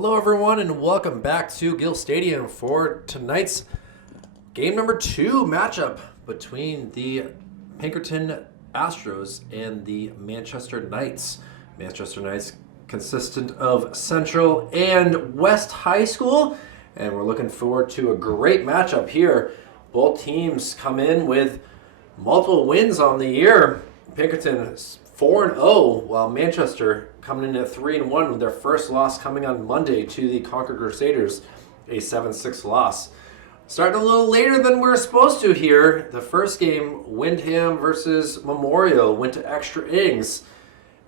Hello, everyone, and welcome back to Gill Stadium for tonight's game number 2 matchup between the Pinkerton Astros and the Manchester Knights. Manchester Knights consistent of Central and West High School, and we're looking forward to a great matchup here. Both teams come in with multiple wins on the year. Pinkerton is 4-0, while Manchester coming in at 3-1 with their first loss coming on Monday to the Concord Crusaders, a 7-6 loss. Starting a little later than we're supposed to here. The first game, Windham versus Memorial, went to extra innings.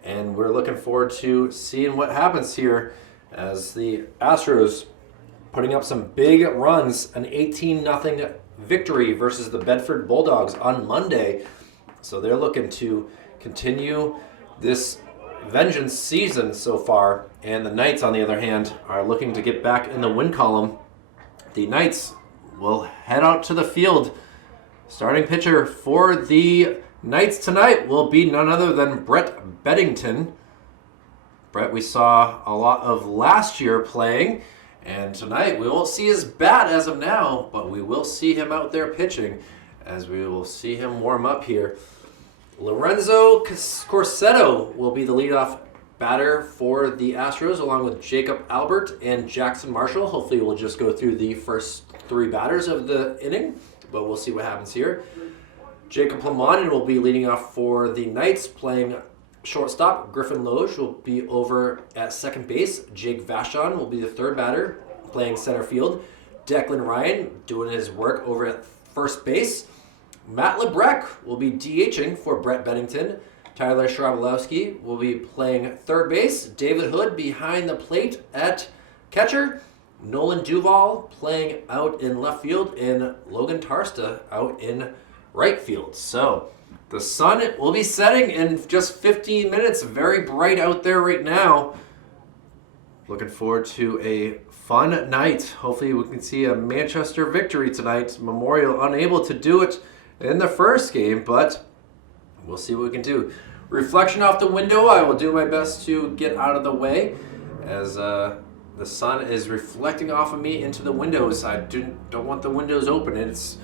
And we're looking forward to seeing what happens here as the Astros putting up some big runs, an 18-0 victory versus the Bedford Bulldogs on Monday. So they're looking to continue this vengeance season so far. And the Knights, on the other hand, are looking to get back in the win column. The Knights will head out to the field. Starting pitcher for the Knights tonight will be none other than Brett Beddington. Brett we saw a lot of last year playing, and tonight we won't see his bat as of now, but we will see him out there pitching as we will see him warm up here. Lorenzo Corsetto will be the leadoff batter for the Astros, along with Jacob Albert and Jackson Marshall. Hopefully we'll just go through the first 3 batters of the inning, but we'll see what happens here. Jacob Plamondon will be leading off for the Knights, playing shortstop. Griffin Loge will be over at second base. Jake Vashon will be the third batter, playing center field. Declan Ryan doing his work over at first base. Matt Lebrecq will be DHing for Brett Beddington. Tyler Schrabolowski will be playing third base. David Hood behind the plate at catcher. Nolan Duval playing out in left field, and Logan Tarsta out in right field. So the sun will be setting in just 15 minutes. Very bright out there right now. Looking forward to a fun night. Hopefully we can see a Manchester victory tonight. Memorial unable to do it in the first game, but we'll see what we can do. Reflection off the window, I will do my best to get out of the way as the sun is reflecting off of me into the windows. I don't want the windows open. It's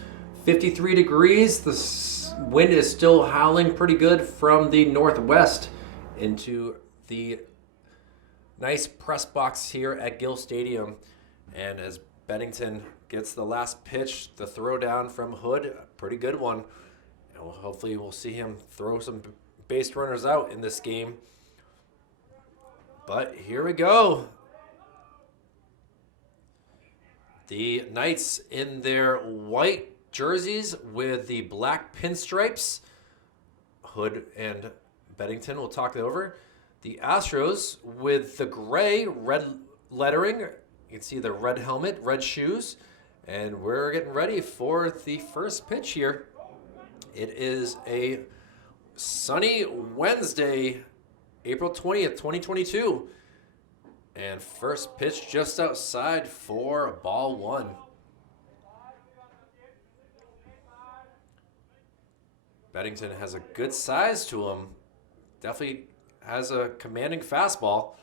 53 degrees. The wind is still howling pretty good from the northwest into the nice press box here at Gill Stadium. And as Beddington gets the last pitch, the throw down from Hood, a pretty good one. And hopefully we'll see him throw some base runners out in this game. But here we go. The Knights in their white jerseys with the black pinstripes. Hood and Beddington will talk it over. The Astros with the gray, red lettering. You can see the red helmet, red shoes. And we're getting ready for the first pitch here. It is a sunny Wednesday, April 20th, 2022. And first pitch just outside for ball 1. Beddington has a good size to him. Definitely has a commanding fastball.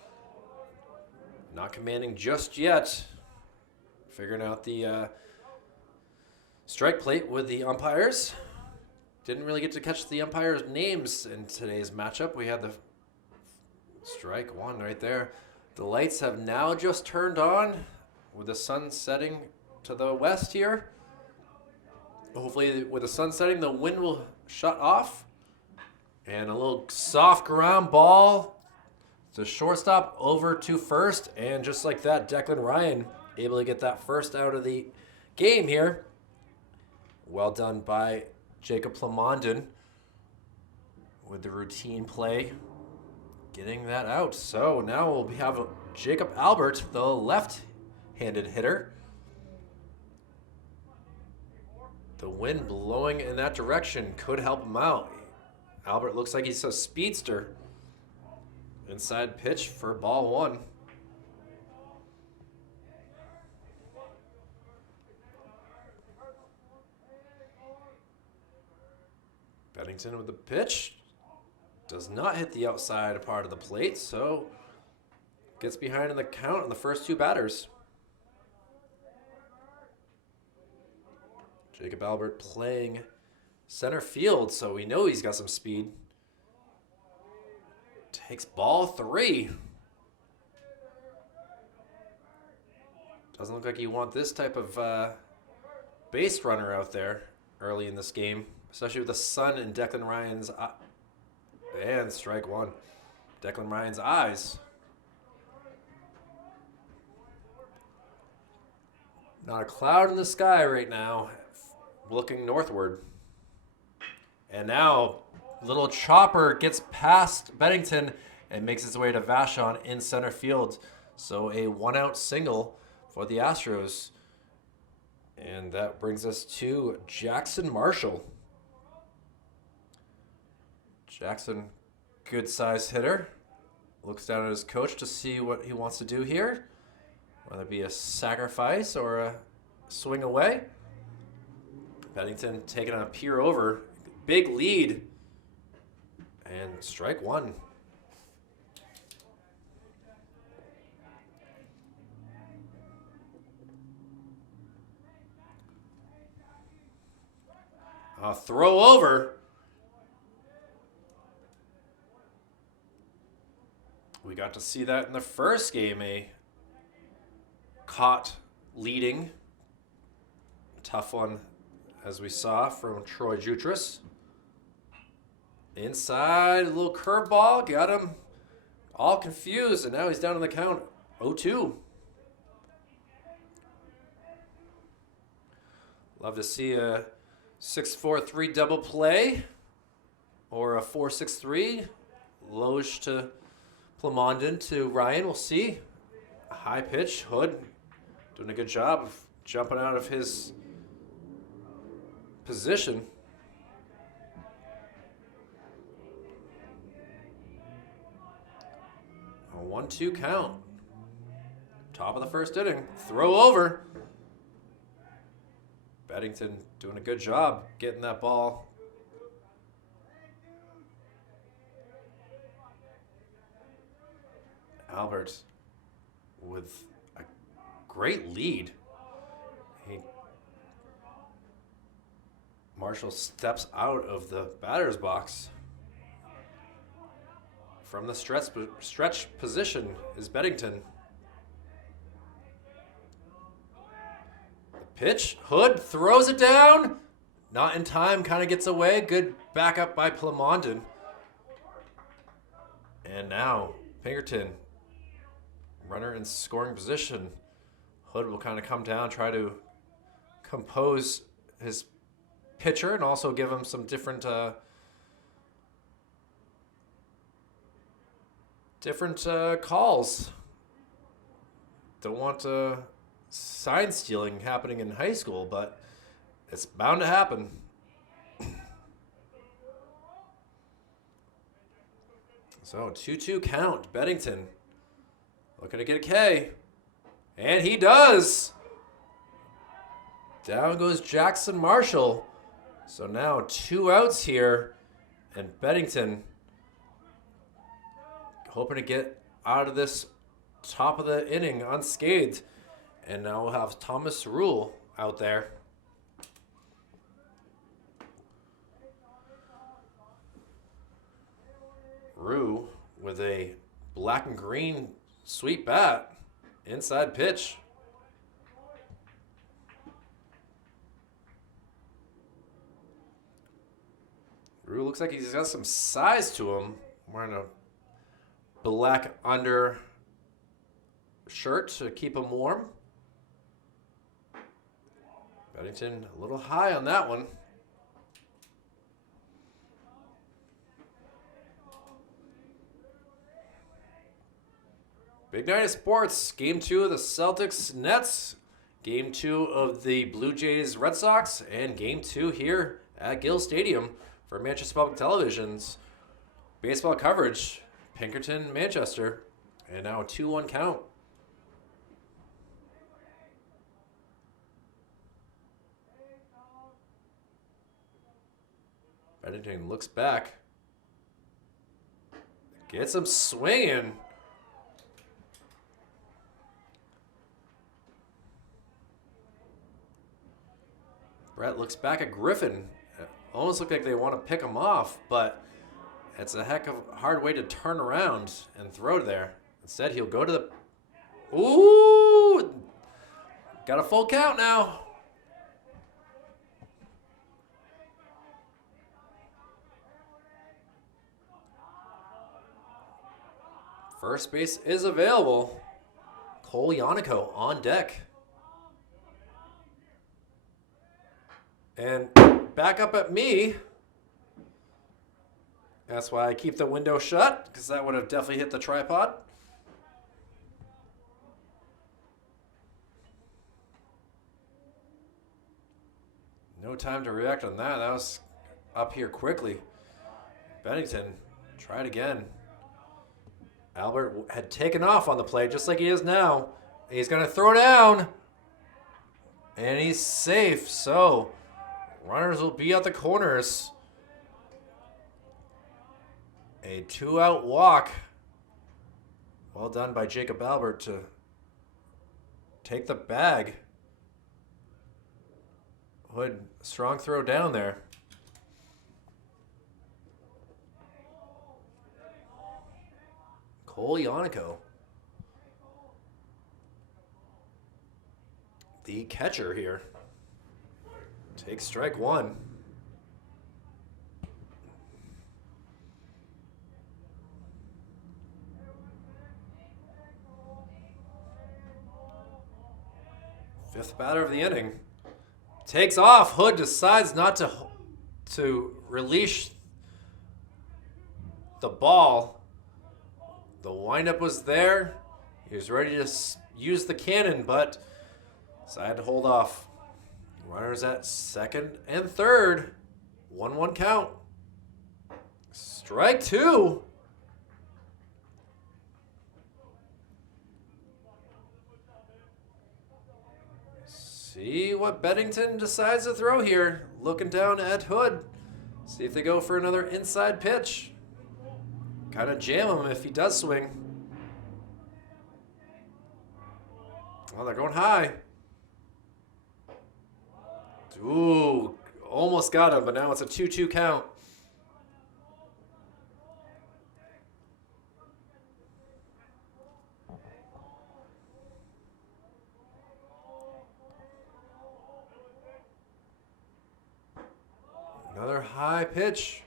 Not commanding just yet. Figuring out the strike plate with the umpires. Didn't really get to catch the umpires' names in today's matchup. We had the strike 1 right there. The lights have now just turned on with the sun setting to the west here. Hopefully with the sun setting, the wind will shut off. And a little soft ground ball to shortstop over to first. And just like that, Declan Ryan able to get that first out of the game here. Well done by Jacob Plamondon with the routine play, getting that out. So now we have Jacob Albert, the left-handed hitter. The wind blowing in that direction could help him out. Albert looks like he's a speedster. Inside pitch for ball 1. Beddington with the pitch. Does not hit the outside part of the plate, so gets behind in the count on the first two batters. Jacob Albert playing center field, so we know he's got some speed. Takes ball 3. Doesn't look like you want this type of base runner out there early in this game, especially with the sun in Declan Ryan's and strike 1. Declan Ryan's eyes. Not a cloud in the sky right now, looking northward. And now, little chopper gets past Beddington and makes its way to Vachon in center field. So a 1-out single for the Astros. And that brings us to Jackson Marshall. Jackson, good-sized hitter. Looks down at his coach to see what he wants to do here. Whether it be a sacrifice or a swing away. Beddington taking a peer over. Big lead. And strike 1. A throw over. We got to see that in the first game. A caught leading. Tough one, as we saw from Troy Jutras. Inside, a little curveball. Got him all confused, and now he's down on the count 0-2. Love to see a 6-4-3 double play or a 4-6-3. Loge to Plamondon to Ryan. We'll see. A high pitch. Hood doing a good job of jumping out of his position. A 1-2 count. Top of the first inning. Throw over. Beddington doing a good job getting that ball. Albert with a great lead. Marshall steps out of the batter's box. From the stretch position is Beddington. Pitch, Hood throws it down. Not in time, kind of gets away. Good backup by Plamondon. And now, Pinkerton, runner in scoring position. Hood will kind of come down, try to compose his pitcher and also give him some different calls. Don't want sign stealing happening in high school, but it's bound to happen. So 2-2 count. Beddington looking to get a K, and he does. Down goes Jackson Marshall. So now 2 outs here, and Beddington hoping to get out of this top of the inning unscathed. And now we'll have Thomas Rule out there. Rue with a black and green sweep bat. Inside pitch. Rue looks like he's got some size to him. Wearing a black under shirt to keep him warm. Beddington a little high on that one. Big night of sports. Game 2 of the Celtics Nets. Game 2 of the Blue Jays Red Sox. And Game 2 here at Gill Stadium for Manchester Public Television's baseball coverage. Pinkerton, Manchester. And now a 2-1 count. Beddington looks back. Gets him swinging. Brett looks back at Griffin. Almost look like they want to pick him off, but it's a heck of a hard way to turn around and throw there. Instead, he'll go to the... Ooh! Got a full count now. First base is available. Cole Yannico on deck. And back up at me. That's why I keep the window shut, because that would have definitely hit the tripod. No time to react on that. That was up here quickly. Bennington, try it again. Albert had taken off on the play just like he is now. He's going to throw down. And he's safe. So, runners will be at the corners. A 2-out walk. Well done by Jacob Albert to take the bag. Hood, strong throw down there. Cole Yannico, the catcher here, takes strike one. Fifth batter of the inning. Takes off. Hood decides not to release the ball. The windup was there. He was ready to use the cannon, but decided to hold off. Runners at second and third. 1-1 count. Strike two. See what Bennington decides to throw here. Looking down at Hood. See if they go for another inside pitch. Kind of jam him if he does swing. Oh, they're going high. Ooh, almost got him, but now it's a 2-2 count. Another high pitch.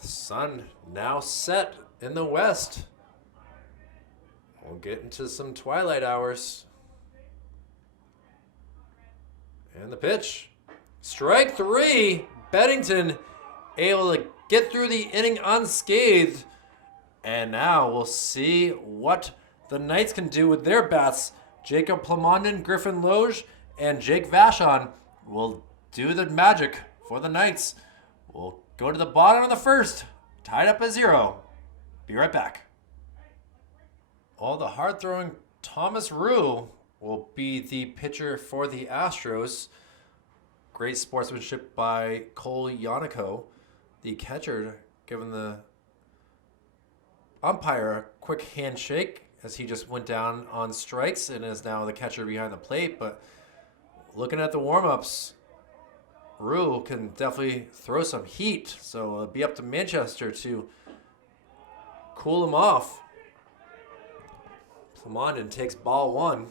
The sun now set in the west. We'll get into some twilight hours. And the pitch. Strike three. Bennington able to get through the inning unscathed. And now we'll see what the Knights can do with their bats. Jacob Plamondon, Griffin Loge, and Jake Vachon will do the magic for the Knights. We'll go to the bottom of the first, tied up at 0. Be right back. Oh, the hard-throwing Thomas Rue will be the pitcher for the Astros. Great sportsmanship by Cole Yannico, the catcher, giving the umpire a quick handshake as he just went down on strikes and is now the catcher behind the plate. But looking at the warm-ups, Rue can definitely throw some heat, so it'll be up to Manchester to cool him off. Plamondon takes ball one.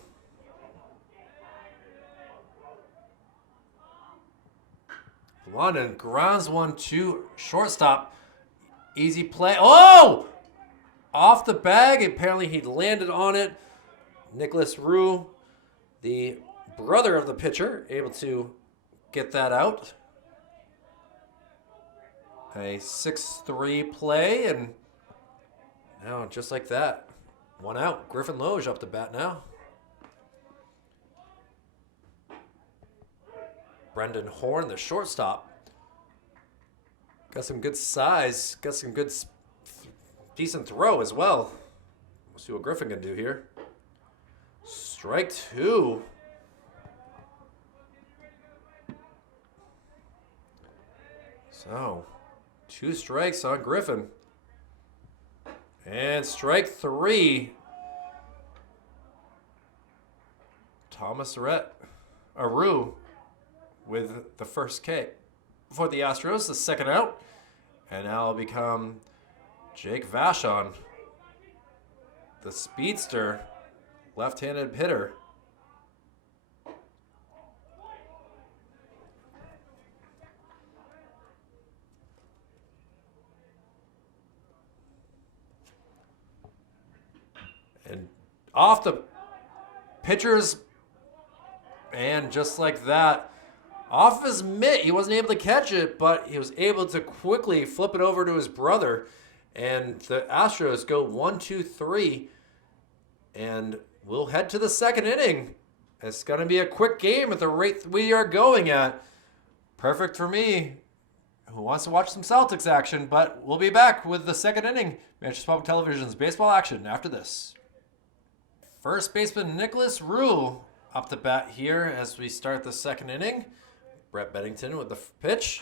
Plamondon grounds one to shortstop. Easy play. Oh! Off the bag. Apparently he landed on it. Nicholas Rue, the brother of the pitcher, able to get that out. A 6-3 play, and now just like that, 1 out. Griffin Loge up to bat now. Brendan Horn, the shortstop, got some good size, got some good, decent throw as well. We'll see what Griffin can do here. Strike two. So, 2 strikes on Griffin. And strike three. Thomas Aru with the first K for the Astros, the second out. And now it'll become Jake Vachon, the speedster, left-handed hitter. And off the pitcher's, and just like that, off his mitt, he wasn't able to catch it, but he was able to quickly flip it over to his brother. And the Astros go 1-2-3, and we'll head to the second inning. It's going to be a quick game at the rate we are going at. Perfect for me, who wants to watch some Celtics action, but we'll be back with the second inning. Manchester Public Television's baseball action after this. First baseman Nicholas Rue up to bat here as we start the second inning. Brett Beddington with the pitch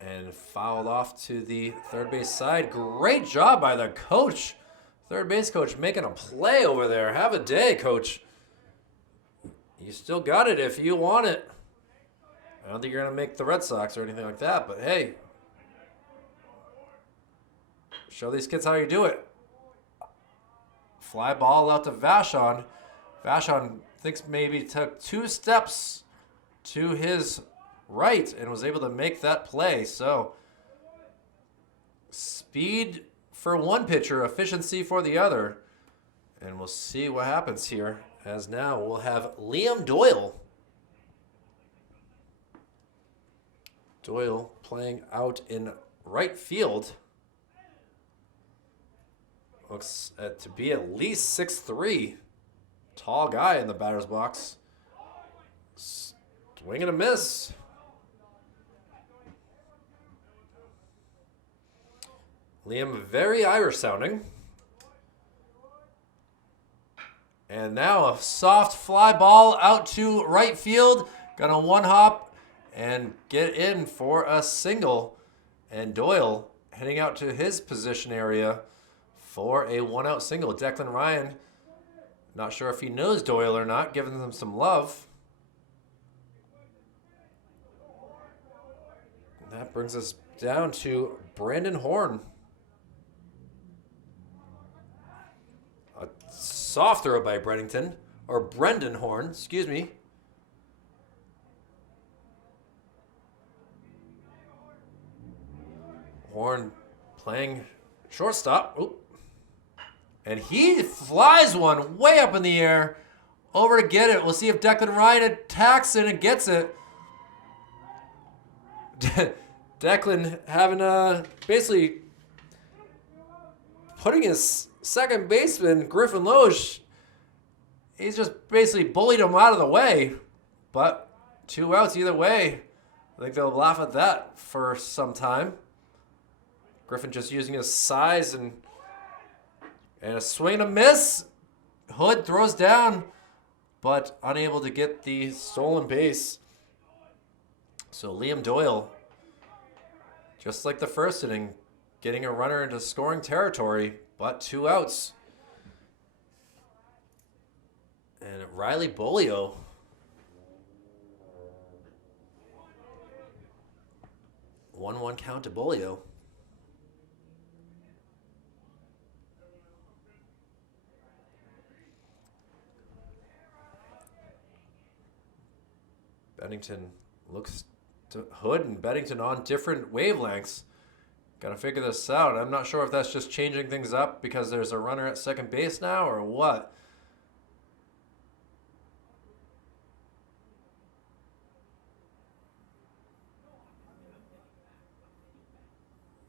and fouled off to the third base side. Great job by the coach. Third base coach making a play over there. Have a day, coach. You still got it if you want it. I don't think you're going to make the Red Sox or anything like that, but hey, show these kids how you do it. Fly ball out to Vachon. Vachon thinks maybe took 2 steps to his right and was able to make that play. So speed for one pitcher, efficiency for the other. And we'll see what happens here, as now we'll have Liam Doyle. Doyle playing out in right field. Looks to be at least 6'3". Tall guy in the batter's box. Swing and a miss. Liam very Irish sounding. And now a soft fly ball out to right field. Gonna one hop and get in for a single. And Doyle heading out to his position area for a 1-out single. Declan Ryan, not sure if he knows Doyle or not, giving them some love. And that brings us down to Brandon Horn. A soft throw by Brendan Horn, excuse me. Horn playing shortstop. Oop. And he flies one way up in the air over to get it. We'll see if Declan Ryan attacks it and gets it. Declan having basically putting his second baseman, Griffin Loge, he's just basically bullied him out of the way. But 2 outs either way. I think they'll laugh at that for some time. Griffin just using his size and a swing and a miss. Hood throws down, but unable to get the stolen base. So Liam Doyle, just like the first inning, getting a runner into scoring territory, but 2 outs. And Riley Bolio, one count to Bolio. Beddington looks to Hood and Beddington on different wavelengths. Gotta figure this out. I'm not sure if that's just changing things up because there's a runner at second base now or what.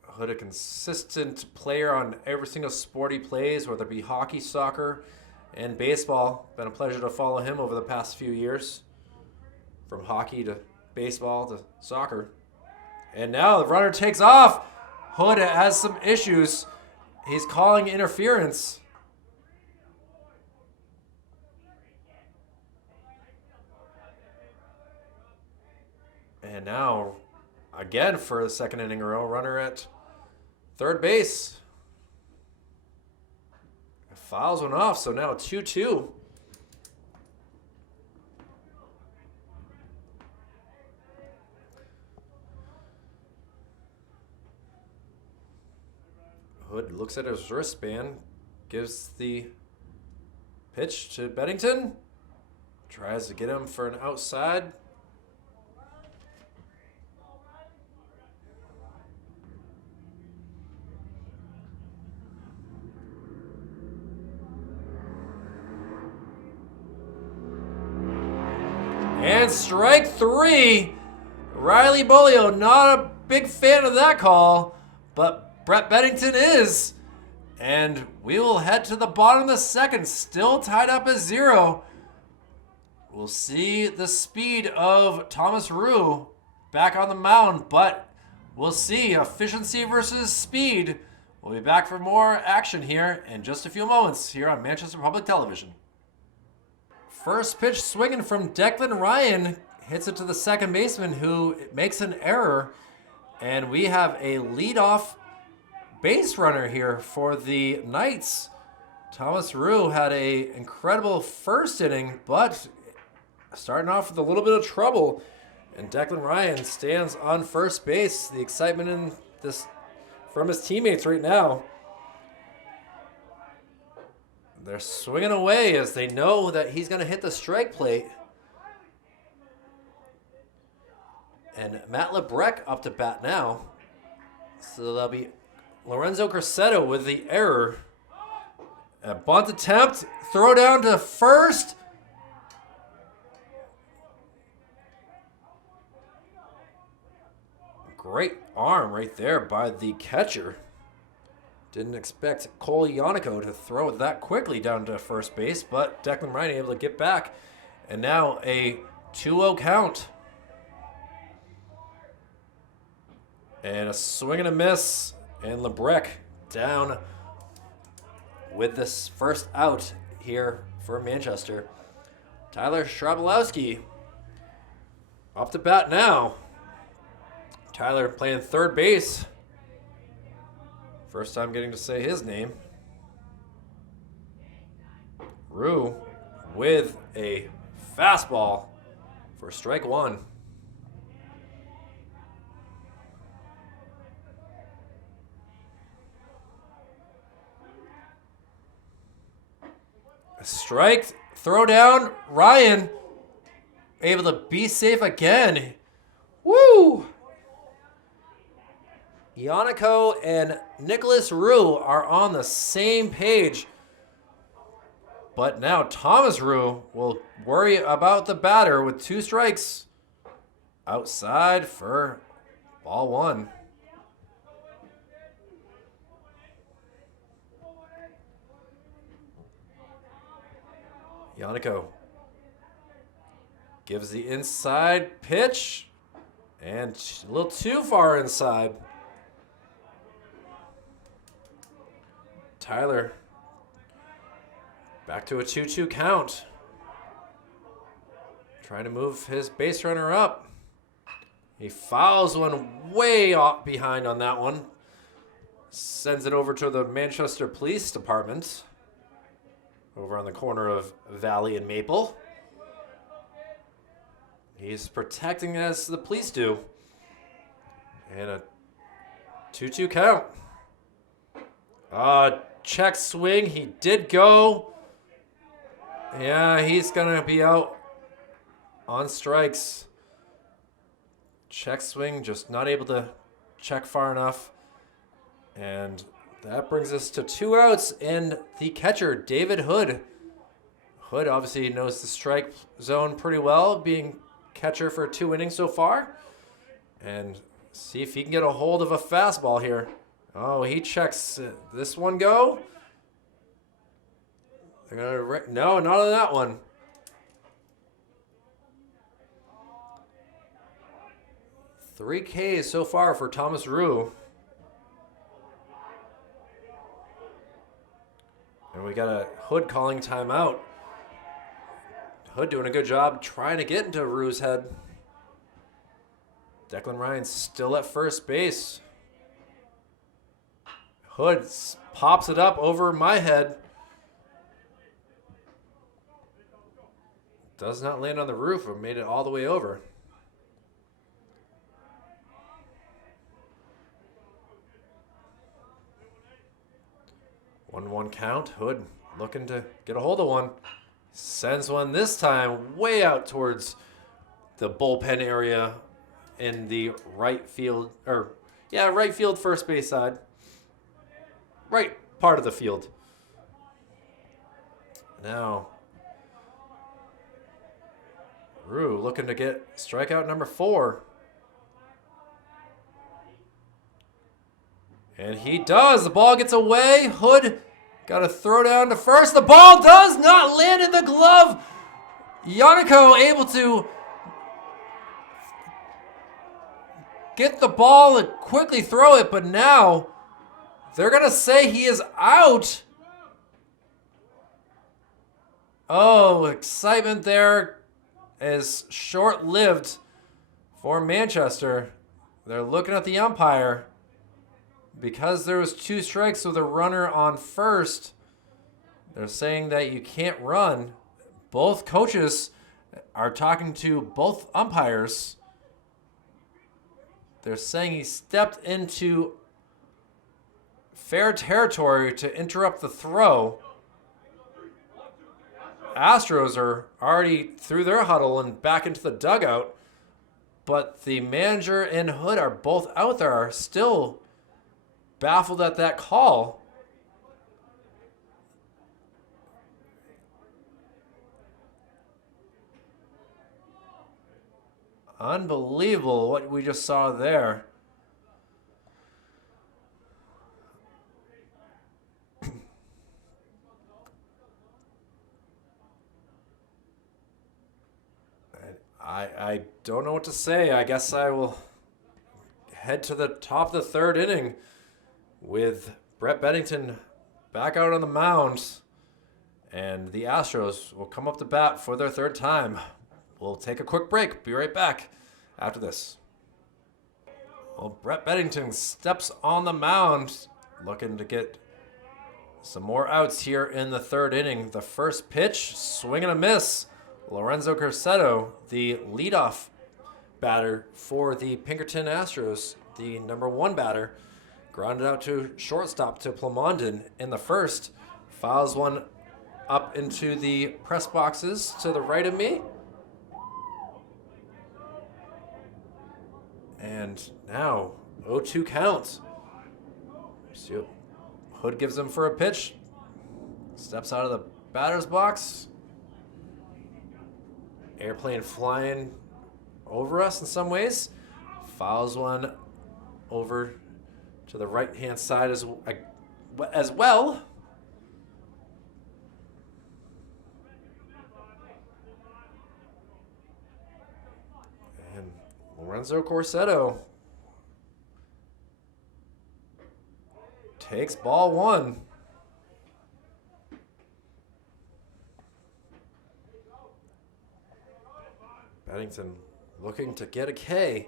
Hood, a consistent player on every single sport he plays, whether it be hockey, soccer, and baseball. Been a pleasure to follow him over the past few years. From hockey to baseball to soccer. And now the runner takes off. Hood has some issues. He's calling interference. And now, again for the second inning in a row, runner at third base. Fouls one off, so now 2-2. looks at his wristband, gives the pitch to Beddington, tries to get him for an outside. And strike three. Riley Bolio, not a big fan of that call, but Brett Beddington is. And we will head to the bottom of the second, still tied up at 0. We'll see the speed of Thomas Rue back on the mound, but we'll see efficiency versus speed. We'll be back for more action here in just a few moments here on Manchester Public Television. First pitch swinging from Declan Ryan, hits it to the second baseman who makes an error. And we have a leadoff base runner here for the Knights. Thomas Rue had an incredible first inning, but starting off with a little bit of trouble. And Declan Ryan stands on first base. The excitement in this from his teammates right now. They're swinging away as they know that he's going to hit the strike plate. And Matt Lebrecq up to bat now. So that'll be Lorenzo Corsetto with the error. A bunt attempt. Throw down to first. Great arm right there by the catcher. Didn't expect Cole Ionico to throw it that quickly down to first base, but Declan Ryan able to get back. And now a 2-0 count. And a swing and a miss. And Lebrecq down with this first out here for Manchester. Tyler Strabolowski up to bat now. Tyler playing third base. First time getting to say his name. Rue with a fastball for strike one. A strike, throw down, Ryan able to be safe again. Woo! Ionico and Nicholas Rue are on the same page. But now Thomas Rue will worry about the batter with 2 strikes. Outside for ball 1. Ionico gives the inside pitch. And a little too far inside. Tyler back to a 2-2 count. Trying to move his base runner up. He fouls one way off behind on that one. Sends it over to the Manchester Police Department. Over on the corner of Valley and Maple. He's protecting as the police do. And a 2-2 count. Check swing. He did go. Yeah, he's going to be out on strikes. Check swing, just not able to check far enough. And that brings us to 2 outs and the catcher, David Hood. Hood obviously knows the strike zone pretty well, being catcher for 2 innings so far. And see if he can get a hold of a fastball here. Oh, he checks. This one go? They're gonna no, not on that one. Three Ks so far for Thomas Rue. And we got a Hood calling timeout. Hood doing a good job trying to get into Rue's head. Declan Ryan's still at first base. Hood pops it up over my head. Does not land on the roof, but made it all the way over. 1-1 count. Hood looking to get a hold of one. Sends one this time way out towards the bullpen area in the right field, right field, first base side. Right part of the field. Now, Rue looking to get strikeout number 4. And he does. The ball gets away. Hood got to throw down to first. The ball does not land in the glove. Yannico able to get the ball and quickly throw it, but now they're going to say he is out. Oh, excitement there is short-lived for Manchester. They're looking at the umpire. Because there was 2 strikes with a runner on first, they're saying that you can't run. Both coaches are talking to both umpires. They're saying he stepped into fair territory to interrupt the throw. Astros are already through their huddle and back into the dugout, but the manager and Hood are both out there, are still baffled at that call. Unbelievable what we just saw there. I don't know what to say. I guess I will head to the top of the 3rd inning with Brett Bennington back out on the mound. And the Astros will come up to bat for their 3rd time. We'll take a quick break. Be right back after this. Well, Brett Bennington steps on the mound, looking to get some more outs here in the 3rd inning. The first pitch, swing and a miss. Lorenzo Corsetto, the leadoff batter for the Pinkerton Astros, the number 1 batter, grounded out to shortstop to Plamondon in the first. Fouls one up into the press boxes to the right of me. And now 0-2 count. So Hood gives him for a pitch. Steps out of the batter's box. Airplane flying over us in some ways. Fouls one over to the right-hand side as well. And Lorenzo Corsetto takes ball 1. Bennington looking to get a K.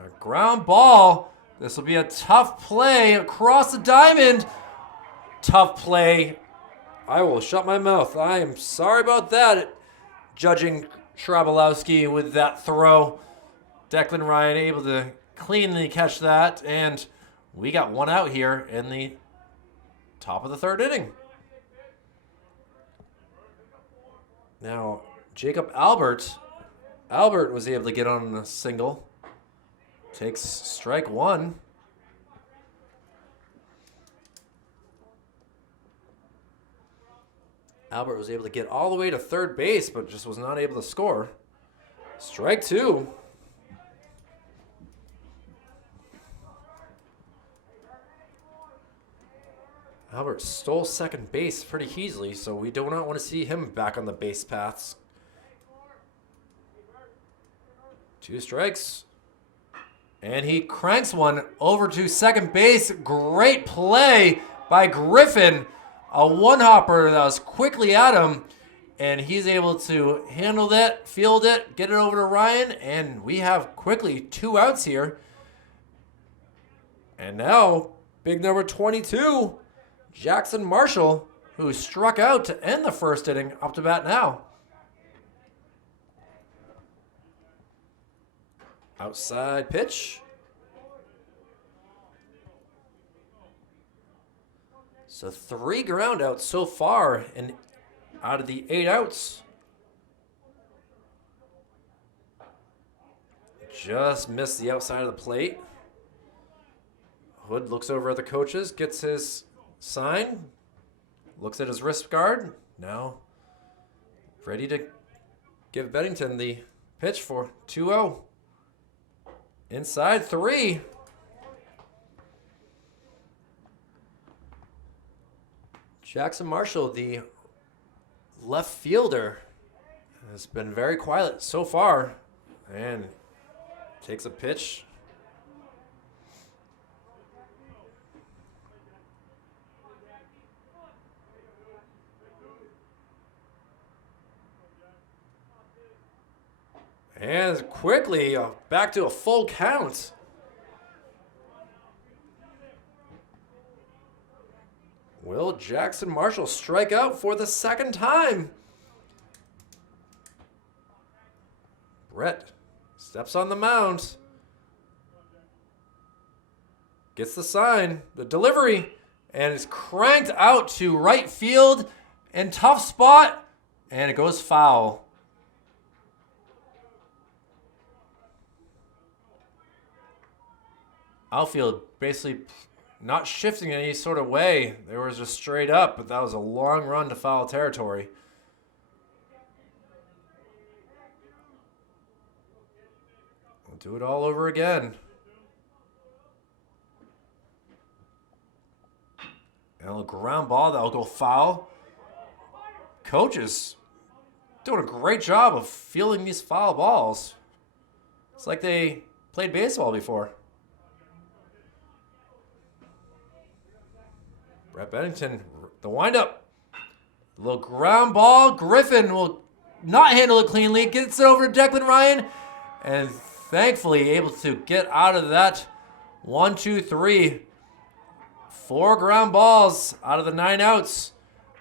A ground ball. This will be a tough play across the diamond. Tough play. I will shut my mouth. I am sorry about that. Judging Trabalowski with that throw. Declan Ryan able to cleanly catch that. And we got one out here in the top of the 3rd inning. Now, Jacob Albert was able to get on a single. Takes strike 1. Albert was able to get all the way to 3rd base, but just was not able to score. Strike 2. Albert stole 2nd base pretty easily, so we do not want to see him back on the base paths. 2 strikes. And he cranks one over to 2nd base. Great play by Griffin. A one-hopper that was quickly at him. And he's able to handle that, field it, get it over to Ryan. And we have quickly 2 outs here. And now, big number 22. Jackson Marshall, who struck out to end the 1st inning, up to bat now. Outside pitch. So 3 ground outs so far, and out of the 8 outs, just missed the outside of the plate. Hood looks over at the coaches, gets his sign, looks at his wrist guard. Now ready to give Bennington the pitch for 2-0. Inside 3. Jackson Marshall, the left fielder, has been very quiet so far and takes a pitch. And quickly back to a full count. Will Jackson Marshall strike out for the 2nd time? Brett steps on the mound. Gets the sign, the delivery, and is cranked out to right field in tough spot, and it goes foul. Outfield basically not shifting in any sort of way. They were just straight up, but that was a long run to foul territory. We'll do it all over again. And a ground ball that'll go foul. Coaches doing a great job of fielding these foul balls. It's like they played baseball before. Brett Bennington, the windup. A little ground ball. Griffin will not handle it cleanly. Gets it over to Declan Ryan. And thankfully able to get out of that. 1, 2, 3. 4 ground balls out of the 9 outs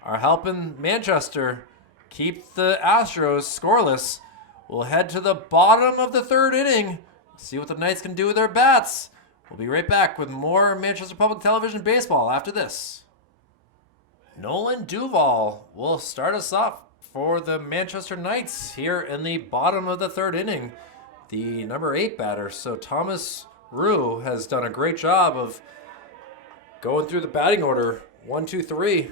are helping Manchester keep the Astros scoreless. We'll head to the bottom of the 3rd inning. See what the Knights can do with their bats. We'll be right back with more Manchester Public Television baseball after this. Nolan Duval will start us off for the Manchester Knights here in the bottom of the 3rd inning. The number 8 batter. So Thomas Rue has done a great job of going through the batting order. 1, 2, 3.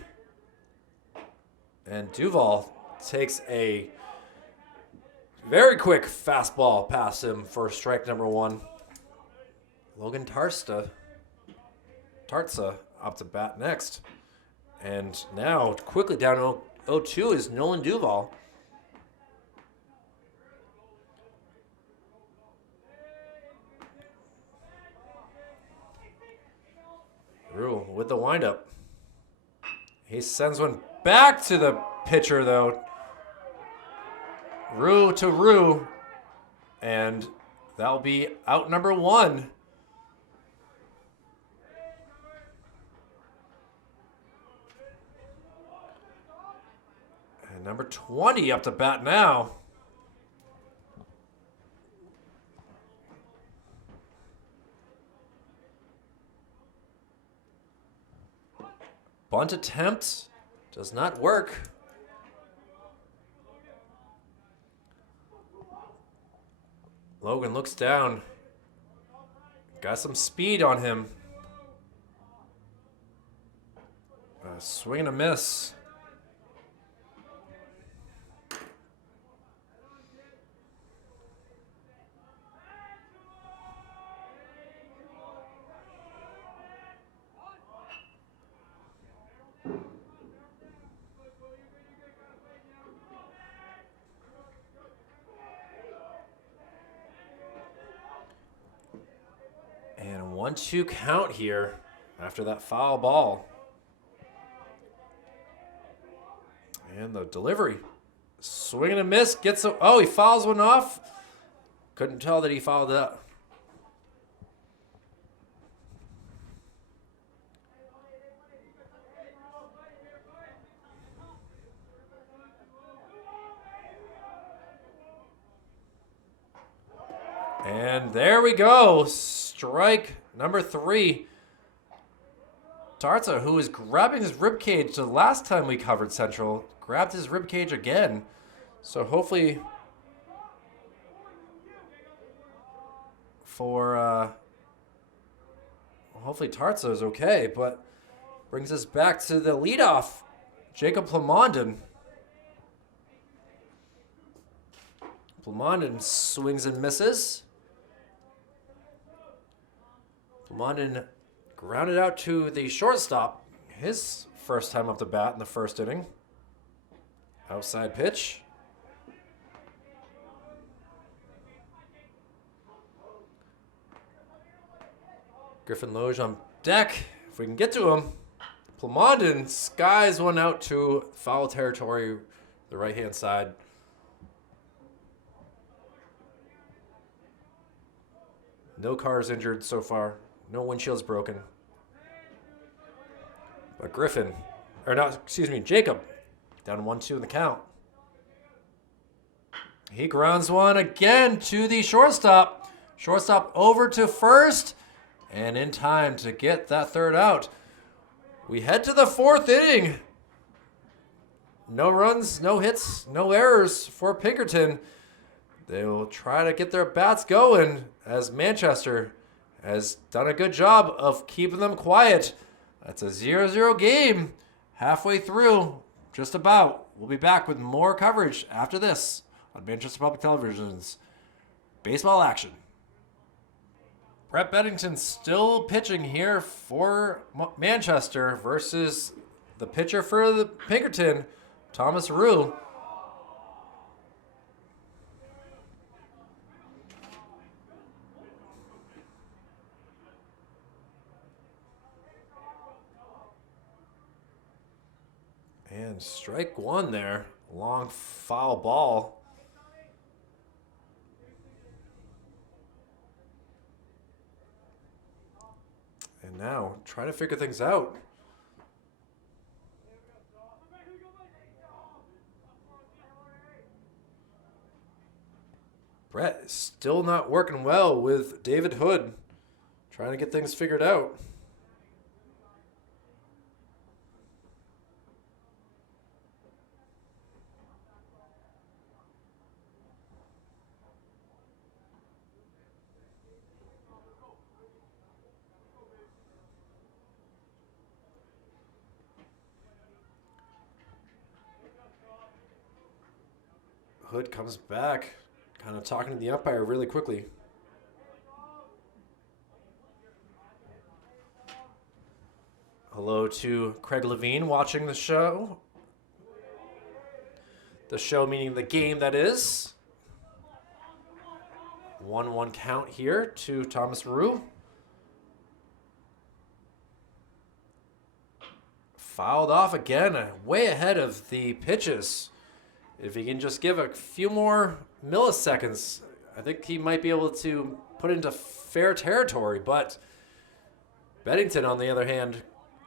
And Duval takes a very quick fastball past him for strike number 1. Logan Tartsa up to bat next. And now, quickly down 0-2 is Nolan Duval. Rue with the windup. He sends one back to the pitcher, though. Rue to Rue. And that'll be out number 1. And number 20 up to bat now. Bunt attempt does not work. Logan looks down. Got some speed on him. Swing and a miss. And 1-2 count here after that foul ball. And the delivery. Swing and a miss. Gets a, oh, he fouls one off. Couldn't tell that he fouled that. And there we go. Strike number 3. Tarza, who is grabbing his ribcage the last time we covered Central, grabbed his ribcage again. So hopefully hopefully Tarza is okay, but brings us back to the leadoff, Jacob Plamondon. Plamondon swings and misses. Plamondon grounded out to the shortstop. His first time up the bat in the first inning. Outside pitch. Griffin Loge on deck. If we can get to him. Plamondon skies one out to foul territory, the right-hand side. No cars injured so far. No windshields broken. But Jacob, down 1-2 in the count. He grounds one again to the shortstop. Shortstop over to first, and in time to get that third out. We head to the fourth inning. No runs, no hits, no errors for Pinkerton. They will try to get their bats going as Manchester has done a good job of keeping them quiet. That's a 0-0 game halfway through, just about. We'll be back with more coverage after this on Manchester Public Television's Baseball Action. Brett Beddington still pitching here for Manchester versus the pitcher for the Pinkerton, Thomas Rue. And strike one there. Long foul ball. And now trying to figure things out. Brett is still not working well with David Hood. Trying to get things figured out. Hood comes back, kind of talking to the umpire really quickly. Hello to Craig Levine watching the show. The show meaning the game, that is. 1-1 count here to Thomas Rue. Fouled off again, way ahead of the pitches. If he can just give a few more milliseconds, I think he might be able to put into fair territory. But Beddington, on the other hand,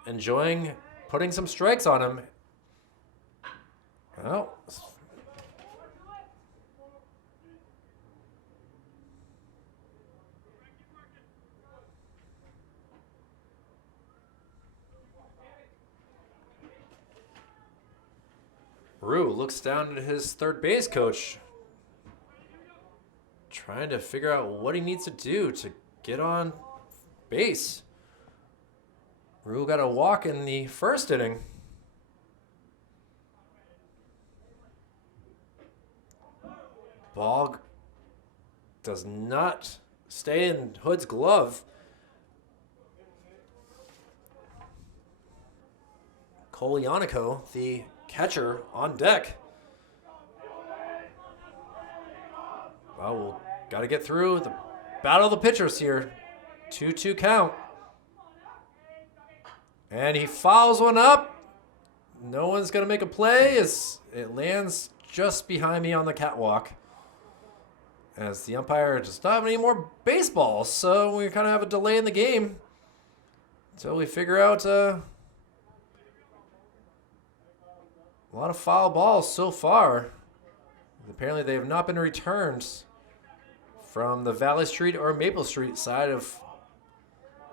enjoying putting some strikes on him. Well, Rue looks down at his third base coach, trying to figure out what he needs to do to get on base. Rue got a walk in the first inning. Ball does not stay in Hood's glove. Kolianico, the catcher, on deck. Well, we'll got to get through the battle of the pitchers here. 2-2 count. And he fouls one up. No one's going to make a play as it lands just behind me on the catwalk. As the umpire does not have any more baseballs, so we kind of have a delay in the game until we figure out a lot of foul balls so far. Apparently they have not been returned from the Valley Street or Maple Street side of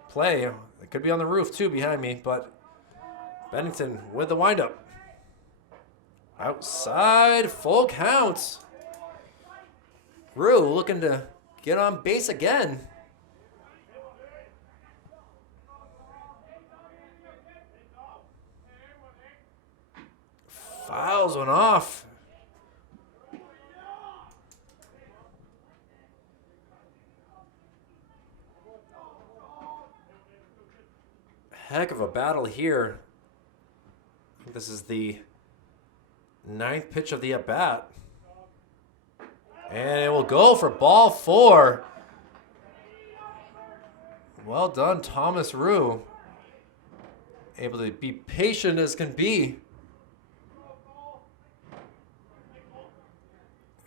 play It could be on the roof too behind me, but Bennington with the windup. Outside, full count. Rue looking to get on base again. Fouls one off. Heck of a battle here. I think this is the 9th pitch of the at-bat. And it will go for ball 4. Well done, Thomas Rue. Able to be patient as can be.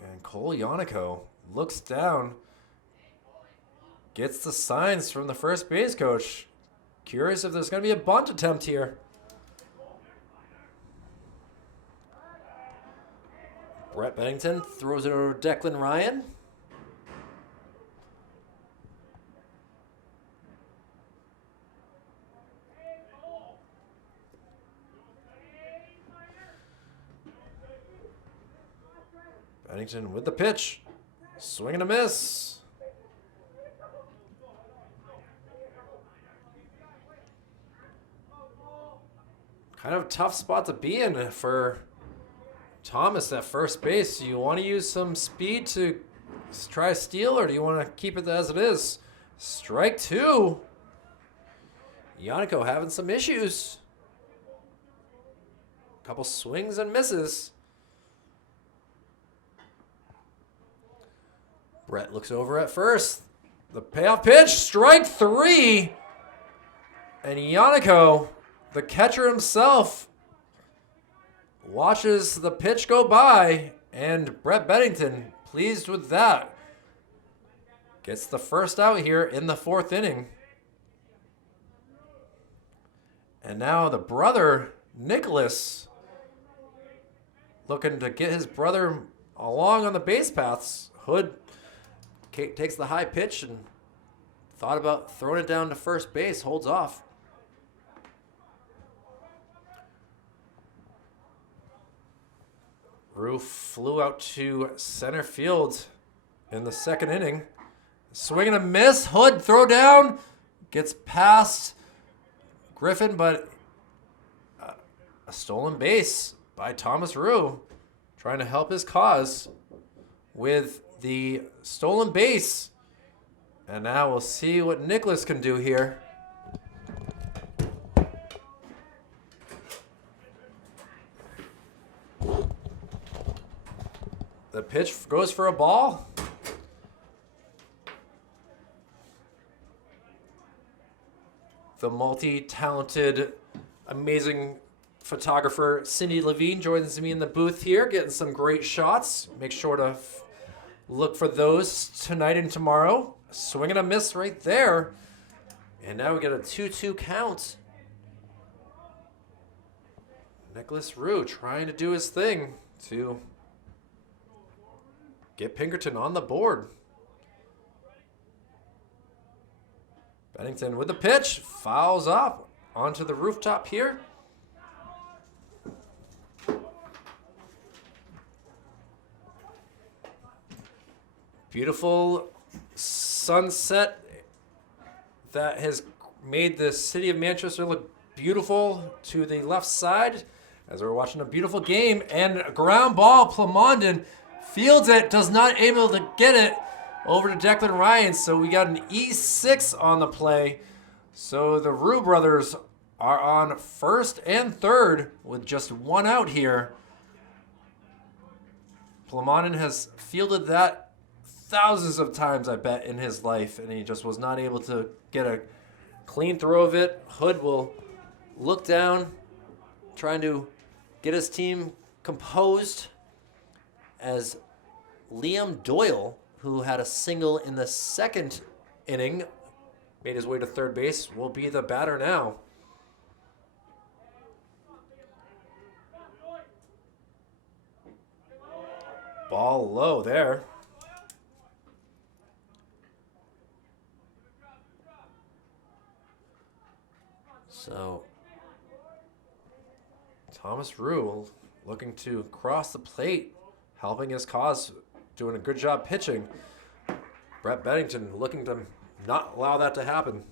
And Cole Yannico looks down. Gets the signs from the first base coach. Curious if there's going to be a bunt attempt here. Brett Bennington throws it over Declan Ryan. Bennington with the pitch. Swing and a miss. Kind of a tough spot to be in for Thomas at first base. Do you want to use some speed to try to steal, or do you want to keep it as it is? Strike 2. Yannico having some issues. Couple swings and misses. Brett looks over at first. The payoff pitch, strike 3. And Yannico, the catcher himself, watches the pitch go by, and Brett Bennington, pleased with that, gets the first out here in the 4th inning. And now the brother, Nicholas, looking to get his brother along on the base paths. Hood takes the high pitch and thought about throwing it down to first base, holds off. Rue flew out to center field in the 2nd inning. Swing and a miss. Hood throw down. Gets past Griffin, but a stolen base by Thomas Rue. Trying to help his cause with the stolen base. And now we'll see what Nicholas can do here. The pitch goes for a ball. The multi-talented, amazing photographer Cindy Levine joins me in the booth here, getting some great shots. Make sure to look for those tonight and tomorrow. Swing and a miss right there. And now we get a 2-2 count. Nicholas Rue trying to do his thing to get Pinkerton on the board. Bennington with the pitch. Fouls up onto the rooftop here. Beautiful sunset that has made the city of Manchester look beautiful to the left side as we're watching a beautiful game. And a ground ball, Plamondon fields it, does not able to get it over to Declan Ryan. So we got an E6 on the play. So the Rue brothers are on 1st and 3rd with just 1 out here. Plamondon has fielded that thousands of times, I bet, in his life, and he just was not able to get a clean throw of it. Hood will look down, trying to get his team composed, as Liam Doyle, who had a single in the 2nd inning, made his way to 3rd base, will be the batter now. Ball low there. So Thomas Rue looking to cross the plate, helping his cause, doing a good job pitching. Brett Bennington looking to not allow that to happen.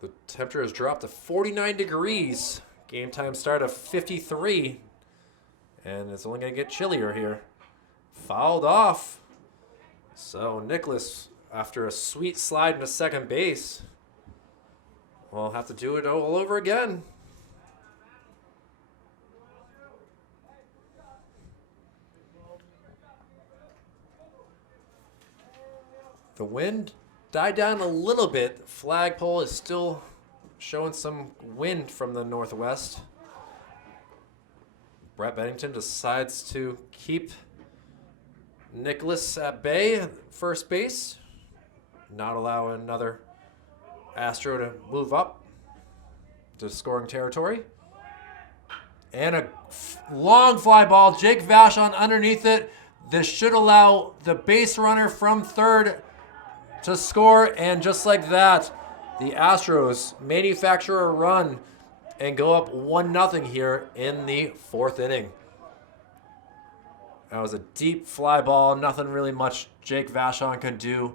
The temperature has dropped to 49 degrees. Game time start of 53. And it's only going to get chillier here. Fouled off. So Nicholas, after a sweet slide into second base, will have to do it all over again. The wind died down a little bit. The flagpole is still showing some wind from the northwest. Brett Bennington decides to keep Nicholas at bay, first base. Not allow another Astro to move up to scoring territory. And a long fly ball. Jake Vachon underneath it. This should allow the base runner from third to score. And just like that, the Astros manufacture a run and go up 1-0 here in the fourth inning. That was a deep fly ball. Nothing really much Jake Vachon could do.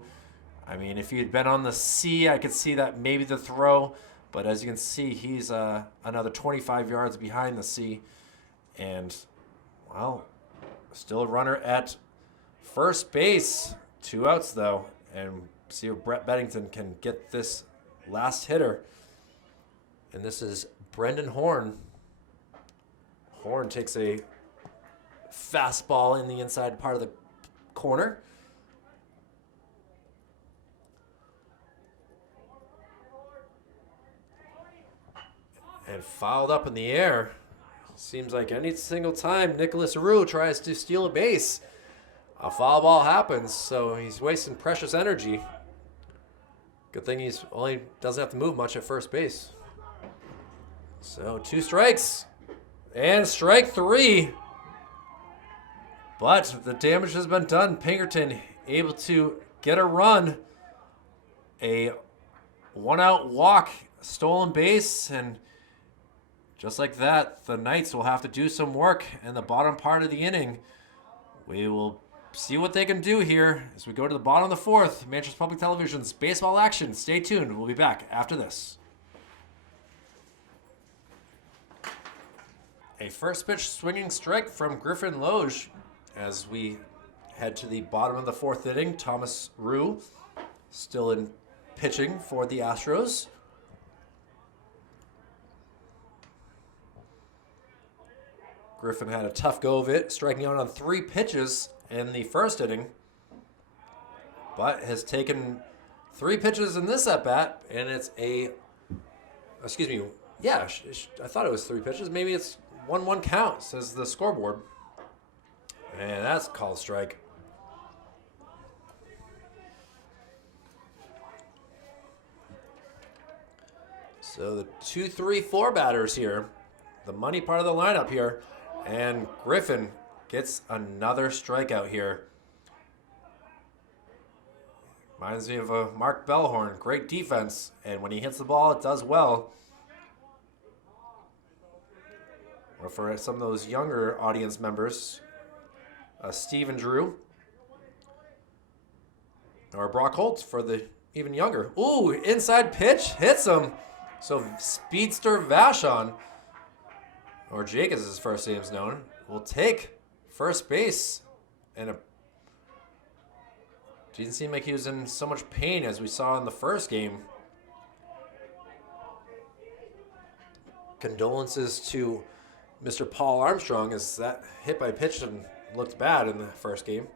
I mean, if he had been on the C, I could see that maybe the throw. But as you can see, he's another 25 yards behind the C. And, well, still a runner at first base. 2 outs, though. And see if Brett Bennington can get this last hitter. And this is Brendan Horn. Horn takes a fastball in the inside part of the corner. And fouled up in the air. Seems like any single time Nicholas Rue tries to steal a base, a foul ball happens, so he's wasting precious energy. Good thing he's only doesn't have to move much at first base. So 2 strikes and strike 3. But the damage has been done. Pinkerton able to get a run, a 1-out walk, stolen base, and just like that, the Knights will have to do some work in the bottom part of the inning. We will see what they can do here as we go to the bottom of the fourth. Manchester Public Television's baseball action. Stay tuned. We'll be back after this. A first pitch swinging strike from Griffin Loge as we head to the bottom of the fourth inning. Thomas Rue still in pitching for the Astros. Griffin had a tough go of it, striking out on 3 pitches in the first inning, but has taken 3 pitches in this at-bat, and it's I thought it was 3 pitches. Maybe it's 1-1 count, says the scoreboard. And that's a called strike. So the 2-3-4 batters here, the money part of the lineup here, and Griffin gets another strikeout here. Reminds me of a Mark Bellhorn. Great defense, and when he hits the ball, it does well. Or for some of those younger audience members, Steve and Drew, or Brock Holt for the even younger. Ooh, inside pitch, hits him. So Speedster Vachon, or Jake as his first name's known, will take first base. And didn't seem like he was in so much pain as we saw in the first game. Condolences to Mr. Paul Armstrong, as that hit by pitch looked bad in the first game.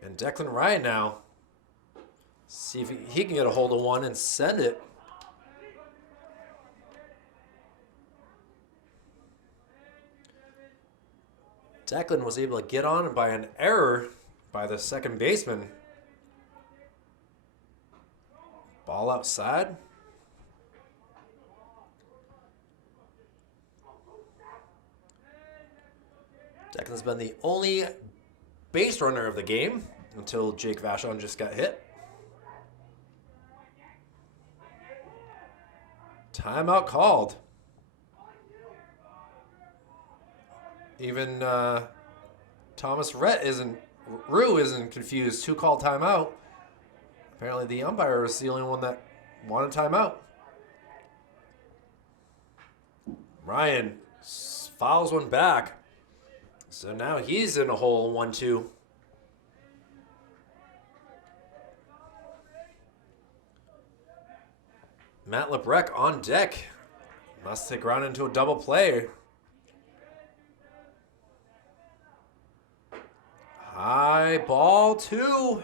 And Declan Ryan now, see if he can get a hold of one and send it. Declan was able to get on by an error by the second baseman. Ball outside. Declan's been the only base runner of the game until Jake Vachon just got hit. Timeout called. Even Thomas Rue isn't confused. Who called timeout? Apparently the umpire was the only one that wanted timeout. Ryan fouls one back. So now he's in a hole 1-2. Matt Lebrecq on deck. Must take ground into a double play. High ball 2.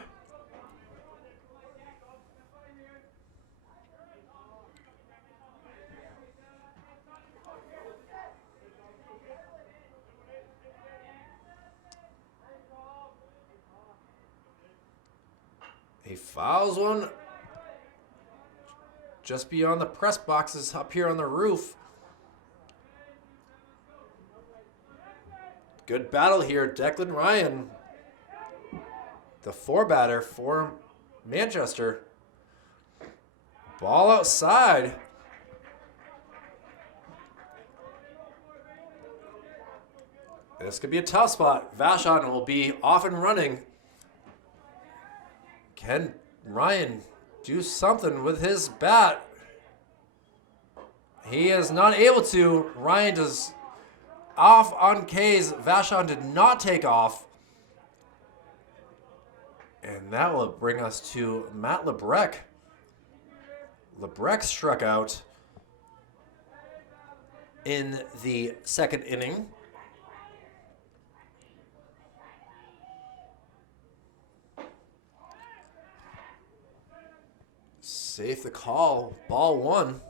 He fouls one just beyond the press boxes up here on the roof. Good battle here. Declan Ryan, the 4-batter for Manchester. Ball outside. This could be a tough spot. Vachon will be off and running. Can Ryan do something with his bat? He is not able to. Ryan does off on K's. Vachon did not take off. And that will bring us to Matt Lebrecq. Lebrecq struck out in the second inning. Safe the call. Ball 1.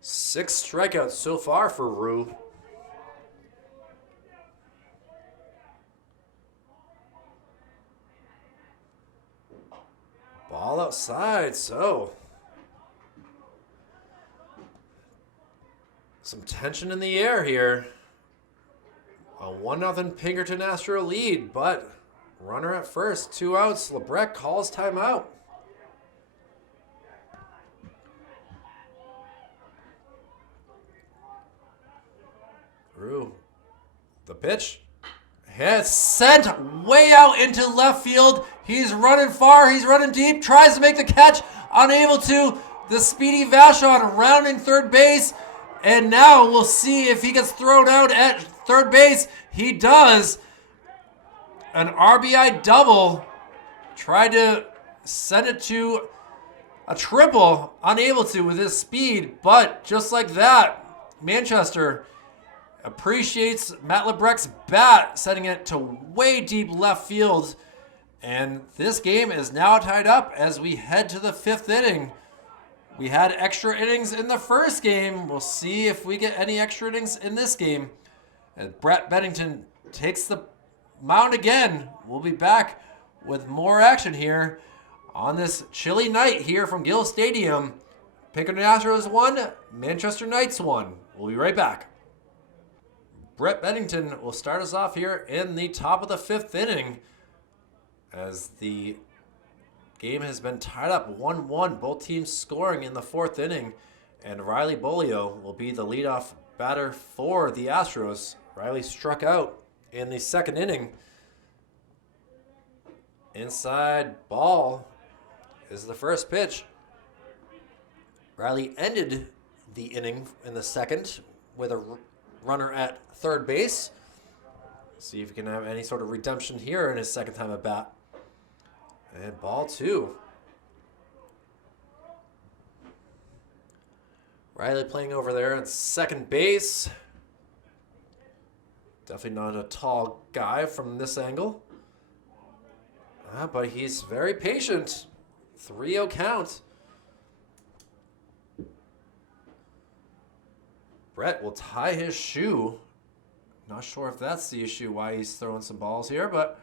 Six strikeouts so far for Rue. Ball outside, so some tension in the air here. A 1-0 Pinkerton Astro lead, but runner at first, 2 outs. Lebrecq calls timeout. Rue, the pitch. It's sent way out into left field. He's running far. He's running deep. Tries to make the catch. Unable to. The speedy Vachon rounding third base. And now we'll see if he gets thrown out at third base. He does. An RBI double. Tried to send it to a triple. Unable to with his speed. But just like that, Manchester appreciates Matt Lebrecq's bat, sending it to way deep left field. And this game is now tied up as we head to the 5th inning. We had extra innings in the first game. We'll see if we get any extra innings in this game. As Brett Bennington takes the mound again. We'll be back with more action here on this chilly night here from Gill Stadium. Pinkerton Astros 1, Manchester Knights 1. We'll be right back. Brett Bennington will start us off here in the top of the 5th inning as the game has been tied up 1-1. Both teams scoring in the 4th inning, and Riley Bolio will be the leadoff batter for the Astros. Riley struck out in the 2nd inning. Inside ball is the first pitch. Riley ended the inning in the 2nd with a runner at third base. See if he can have any sort of redemption here in his 2nd time at bat. And ball 2. Riley playing over there at second base. Definitely not a tall guy from this angle. But he's very patient. 3-0 count. Brett will tie his shoe. Not sure if that's the issue why he's throwing some balls here, but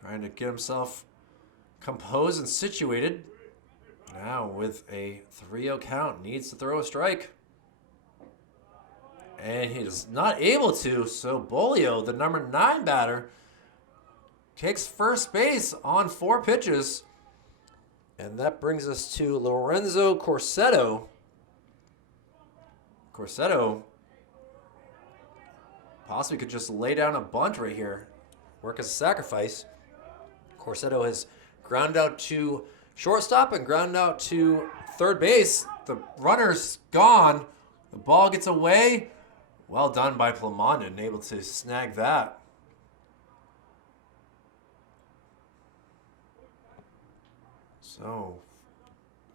trying to get himself composed and situated. Now with a 3-0 count, needs to throw a strike. And he is not able to, so Bolio, the number 9 batter, takes first base on 4 pitches. And that brings us to Lorenzo Corsetto. Corsetto possibly could just lay down a bunt right here. Work as a sacrifice. Corsetto has ground out to shortstop and ground out to third base. The runner's gone. The ball gets away. Well done by Plamondon, able to snag that. So,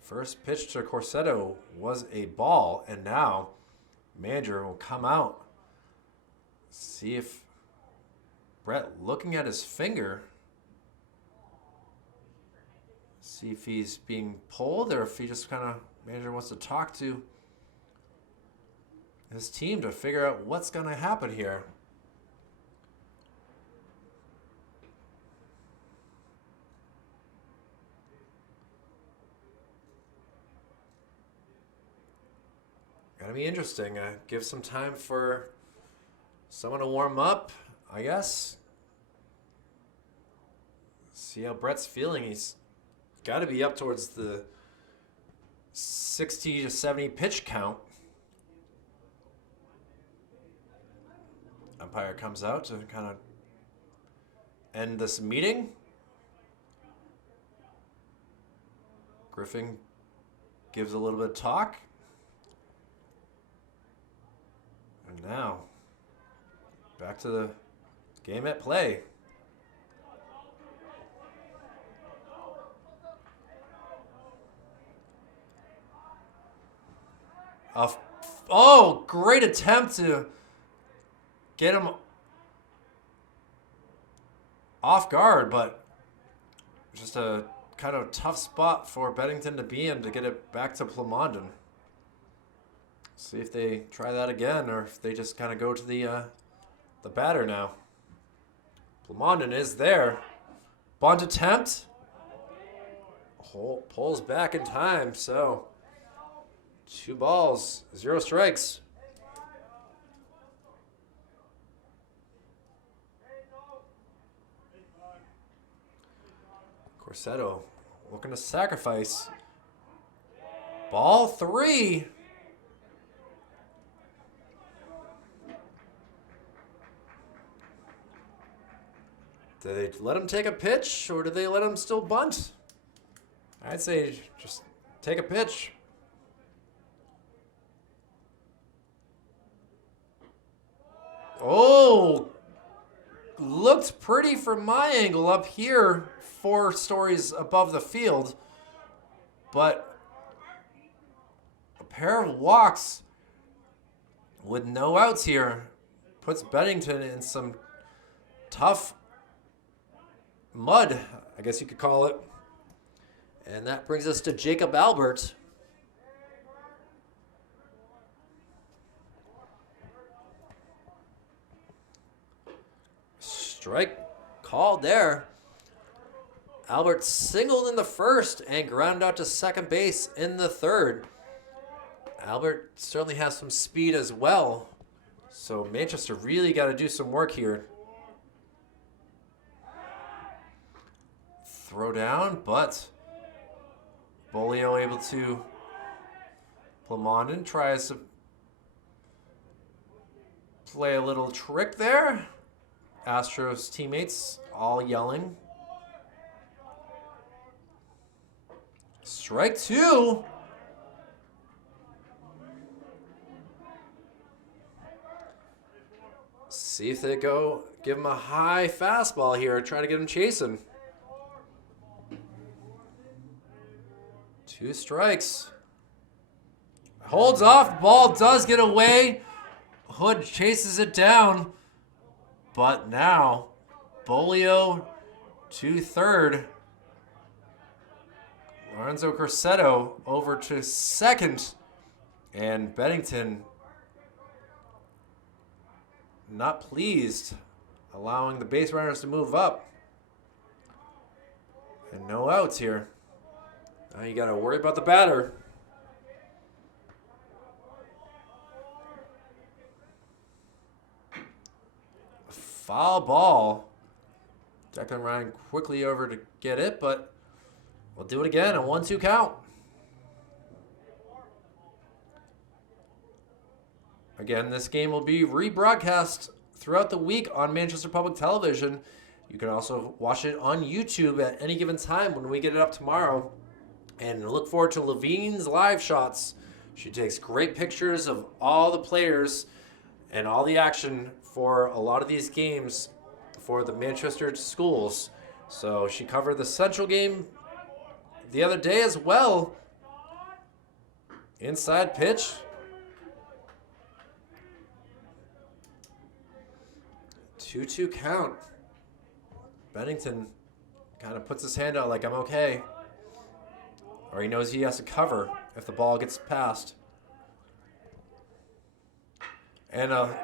first pitch to Corsetto was a ball, and now manager will come out. See if Brett looking at his finger. See if he's being pulled or if he just kind of, manager wants to talk to his team to figure out what's going to happen here. Gonna be interesting. Give some time for someone to warm up, I guess. See how Brett's feeling. He's got to be up towards the 60 to 70 pitch count. Umpire comes out to kind of end this meeting. Griffin gives a little bit of talk. And now, back to the game at play. Oh, great attempt to get him off guard, but just a kind of tough spot for Bennington to be in to get it back to Plamondon. See if they try that again or if they just kind of go to the batter now. Plamondon is there. Bunt attempt. Pulls back in time, so 2 balls, 0 strikes. Corsetto looking to sacrifice. Ball 3. Do they let him take a pitch or do they let him still bunt? I'd say just take a pitch. Oh, looked pretty from my angle up here, 4 stories above the field. But a pair of walks with no outs here puts Bennington in some tough mud, I guess you could call it. And that brings us to Jacob Albert. Strike called there. Albert singled in the first and ground out to second base in the third. Albert certainly has some speed as well. So Manchester really got to do some work here. Throw down, but Boudreau able to. Plamondon tries to play a little trick there. Astros teammates all yelling. Strike 2. See if they go give him a high fastball here. Try to get him chasing. 2 strikes. Holds off. Ball does get away. Hood chases it down. But now, Boudreau to third. Lorenzo Corsetto over to second. And Bennington not pleased, allowing the base runners to move up. And no outs here. Now you got to worry about the batter. Foul ball. Declan Ryan quickly over to get it, but we'll do it again. A 1-2 count. Again, this game will be rebroadcast throughout the week on Manchester Public Television. You can also watch it on YouTube at any given time when we get it up tomorrow. And look forward to Levine's live shots. She takes great pictures of all the players and all the action for a lot of these games for the Manchester schools. So she covered the Central game the other day as well. Inside pitch. 2-2 count. Bennington kind of puts his hand out like, I'm okay. Or he knows he has to cover if the ball gets passed. And a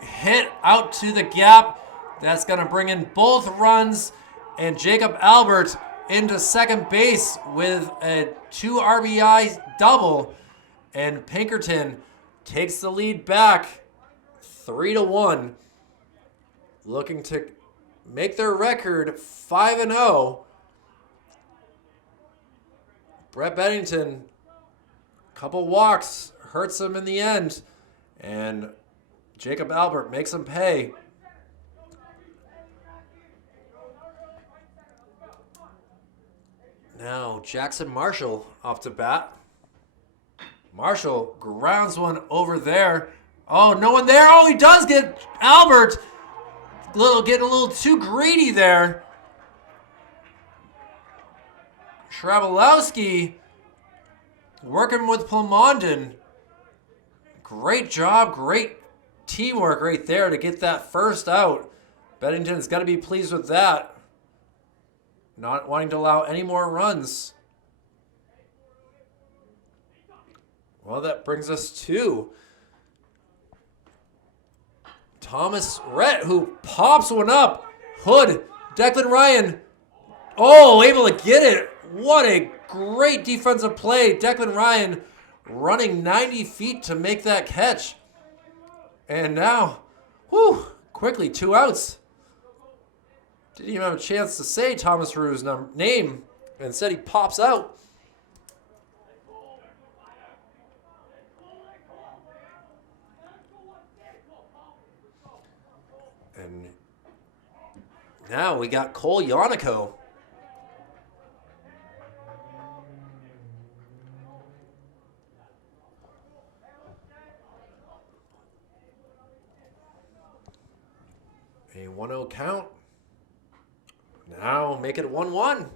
hit out to the gap. That's going to bring in both runs. And Jacob Albert into second base with a 2 RBI double. And Pinkerton takes the lead back 3-1. Looking to make their record 5-0. Brett Bennington, couple walks, hurts him in the end. And Jacob Albert makes him pay. Now Jackson Marshall off to bat. Marshall grounds one over there. Oh, no one there. Oh, he does get Albert. Getting a little too greedy there. Schrabalowski working with Plamondon. Great job, great teamwork right there to get that first out. Bennington's got to be pleased with that. Not wanting to allow any more runs. Well, that brings us to Thomas Rhett, who pops one up. Hood, Declan Ryan. Oh, able to get it. What a great defensive play. Declan Ryan running 90 feet to make that catch. And now, quickly 2 outs. Didn't even have a chance to say Thomas Rue's name. Instead, he pops out. And now we got Cole Yonico. A 1-0 count. Now make it 1-1.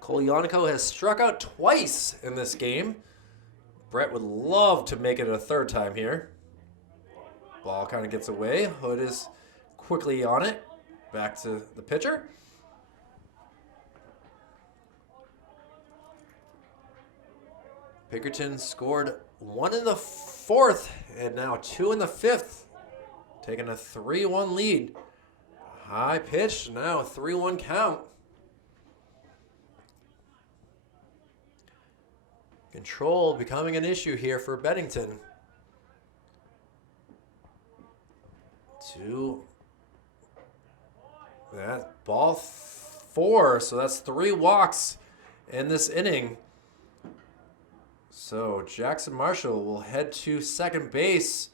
Cole Yonico has struck out twice in this game. Brett would love to make it a third time here. Ball kind of gets away. Hood is quickly on it. Back to the pitcher. Pinkerton scored 1 in the 4th and now 2 in the 5th. Taking a 3-1 lead. High pitch, now a 3-1 count. Control becoming an issue here for Bennington. 2. That ball 4, so that's 3 walks in this inning. So Jackson Marshall will head to second base.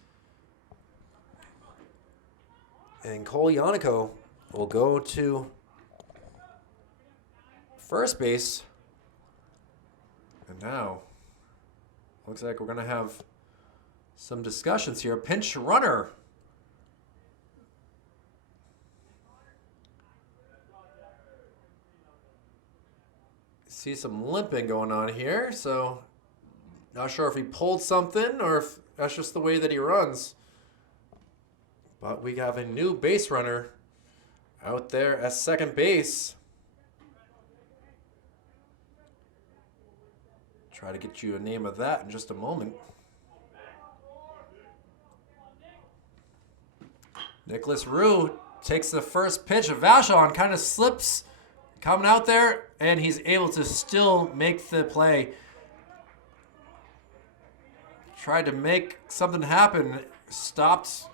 And Cole Yonico will go to first base. And now, looks like we're going to have some discussions here. Pinch runner. See some limping going on here, so not sure if he pulled something or if that's just the way that he runs. But we have a new base runner out there at second base. Try to get you a name of that in just a moment. Nicholas Rue takes the first pitch. Vachon kind of slips coming out there, and he's able to still make the play. tried to make something happen, stopped,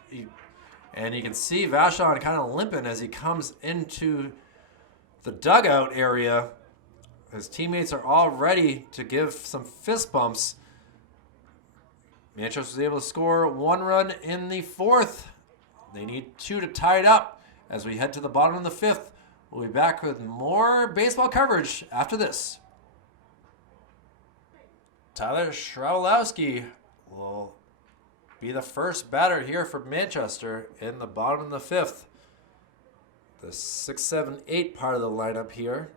and you can see Vashon kind of limping as he comes into the dugout area. His teammates are all ready to give some fist bumps. Manchester was able to score 1 run in the 4th. They need 2 to tie it up as we head to the bottom of the 5th. We'll be back with more baseball coverage after this. Tyler Schrawlowski will be the first batter here for Manchester in the bottom of the 5th. The 6, 7, 8 part of the lineup here,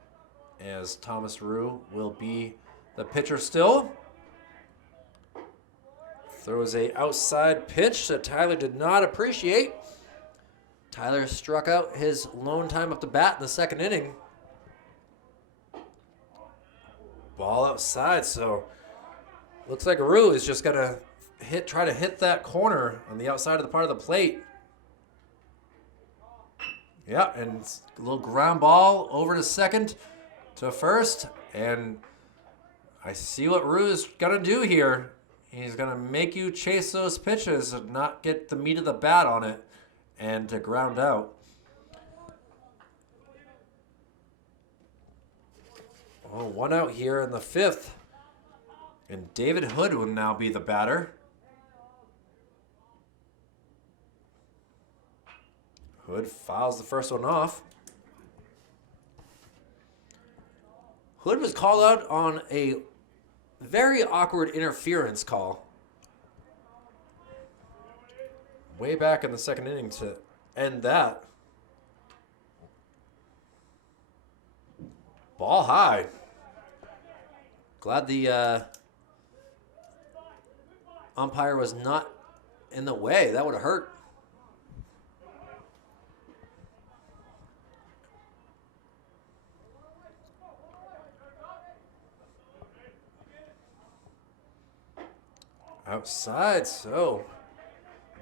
as Thomas Rue will be the pitcher still. Throws a outside pitch that Tyler did not appreciate. Tyler struck out his lone time up the bat in the 2nd inning. Ball outside, so looks like Rue is just gonna try to hit that corner on the outside of the part of the plate. Yeah, and a little ground ball over to second, to first, and I see what Rue is gonna do here. He's gonna make you chase those pitches and not get the meat of the bat on it, and to ground out. Oh, 1 out here in the 5th, and David Hood will now be the batter. Hood fouls the first one off. Hood was called out on a very awkward interference call way back in the 2nd inning to end that. Ball high. Glad the umpire was not in the way. That would have hurt. Outside, so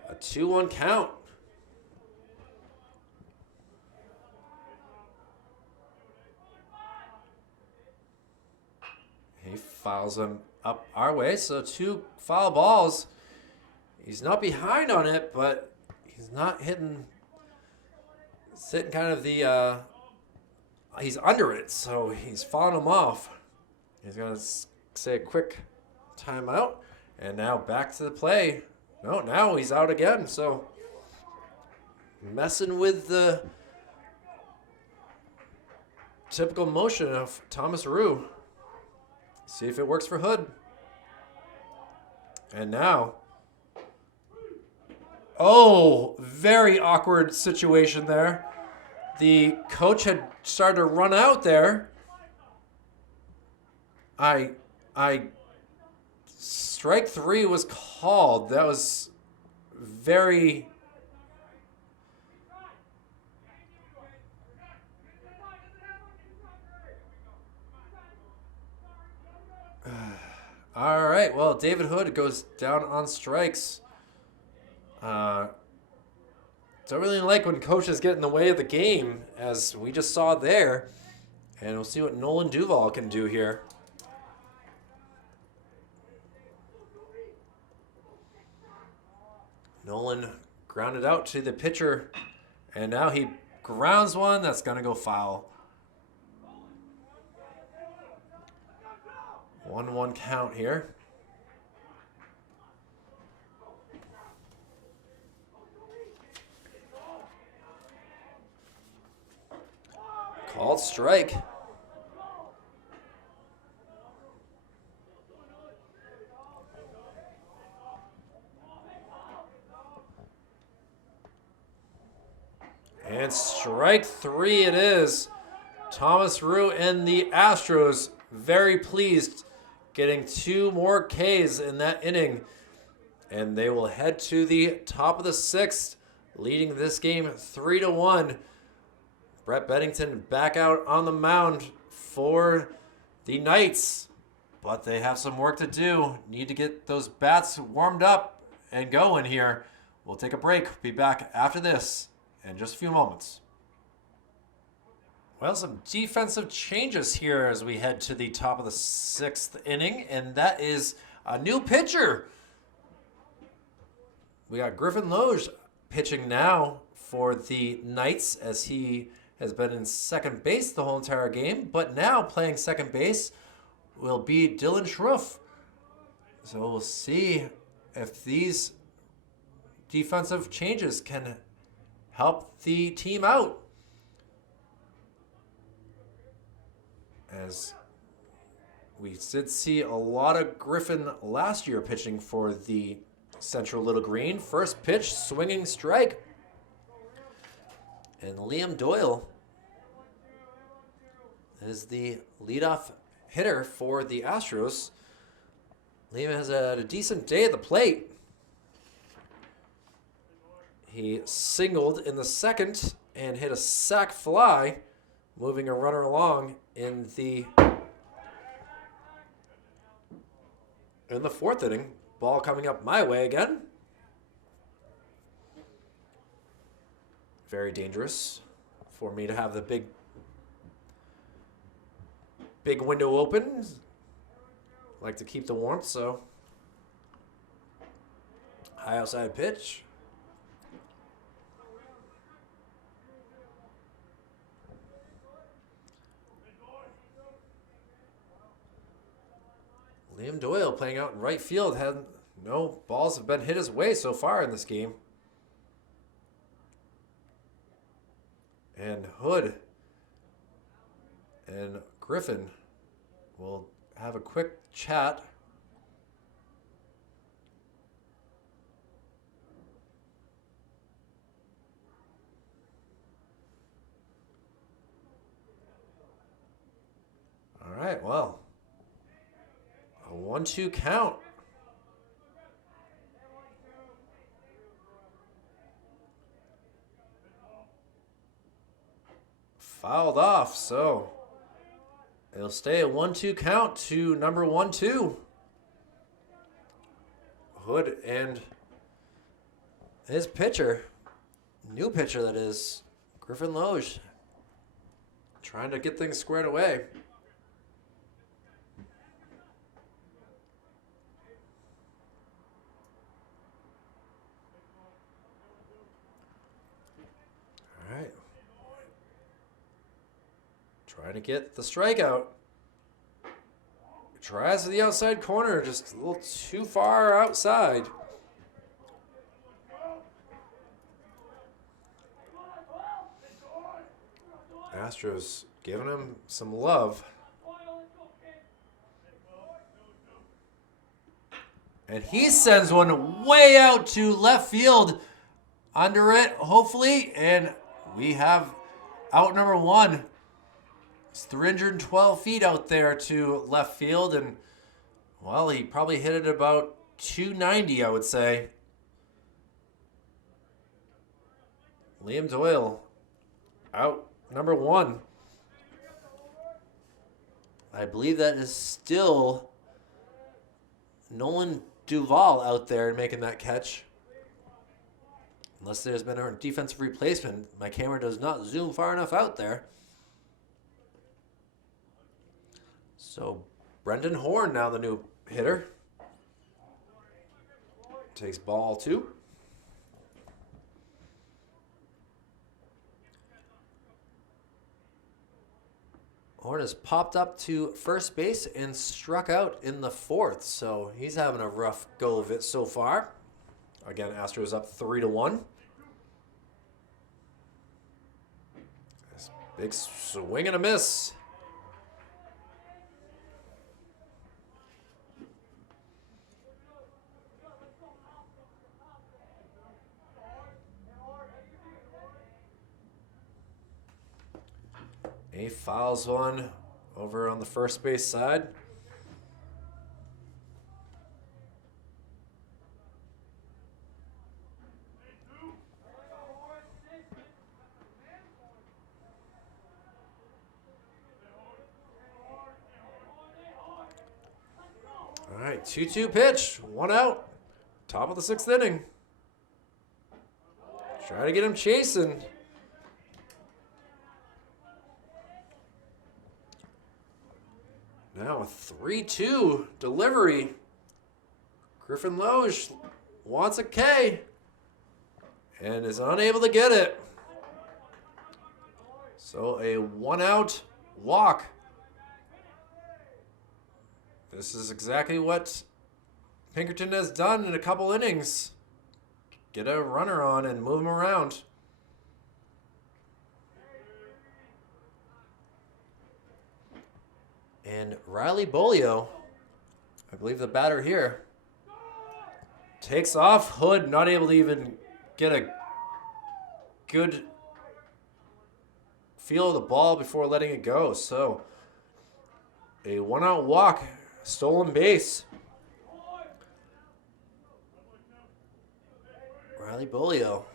a 2-1 count. He fouls him up our way, so 2 foul balls. He's not behind on it, but he's not hitting. It's hitting kind of the, he's under it, so he's fouling him off. He's going to say a quick timeout. And now back to the play. No, now he's out again. So messing with the typical motion of Thomas Rue. See if it works for Hood. And now. Oh, very awkward situation there. The coach had started to run out there. Strike 3 was called. That was very... All right, well, David Hood goes down on strikes. Don't really like when coaches get in the way of the game, as we just saw there. And we'll see what Nolan Duval can do here. Nolan grounded out to the pitcher, and now he grounds one that's going to go foul. 1-1 count here. Called strike. And strike 3 it is. Thomas Rue and the Astros very pleased, getting 2 more Ks in that inning. And they will head to the top of the 6th, leading this game 3-1. Brett Bennington back out on the mound for the Knights. But they have some work to do. Need to get those bats warmed up and going here. We'll take a break. Be back after this in just a few moments. Well, some defensive changes here as we head to the top of the 6th inning, and that is a new pitcher we got Griffin Loge pitching now for the Knights, as he has been in second base the whole entire game, but now playing second base will be Dylan Schruff. So we'll see if these defensive changes can help the team out. As we did see a lot of Griffin last year pitching for the Central Little Green. First pitch, swinging strike. And Liam Doyle is the leadoff hitter for the Astros. Liam has had a decent day at the plate. He singled in the second and hit a sac fly, moving a runner along in the fourth inning. Ball coming up my way again. Very dangerous for me to have the big window open. Like to keep the warmth, so high outside pitch. Liam Doyle playing out in right field. No balls have been hit his way so far in this game. And Hood and Griffin will have a quick chat. All right, well, a 1-2 count. Fouled off, so it'll stay a 1-2 count to number 1-2. Hood and his pitcher, new pitcher that is, Griffin Loge, trying to get things squared away. All right. Trying to get the strikeout. Tries to the outside corner, just a little too far outside. Astros giving him some love. And he sends one way out to left field. Under it, hopefully. And we have out number one. It's 312 feet out there to left field. And, well, he probably hit it about 290, I would say. Liam Doyle out number one. I believe that is still Nolan Duvall out there making that catch. Unless there's been a defensive replacement. My camera does not zoom far enough out there. So Brendan Horn now the new hitter. Takes ball 2. Horn has popped up to first base and struck out in the 4th. So he's having a rough go of it so far. Again, Astros up 3-1. Big swing and a miss. He fouls one over on the first base side. All right, 2-2 pitch, 1 out, top of the 6th inning. Try to get him chasing. Now a 3-2 delivery. Griffin Loge wants a K. and is unable to get it. So a 1-out walk. This is exactly what Pinkerton has done in a couple innings. Get a runner on and move him around. And Riley Bolio, I believe the batter here, takes off. Hood not able to even get a good feel of the ball before letting it go. So a 1-out walk, stolen base. Riley Bolio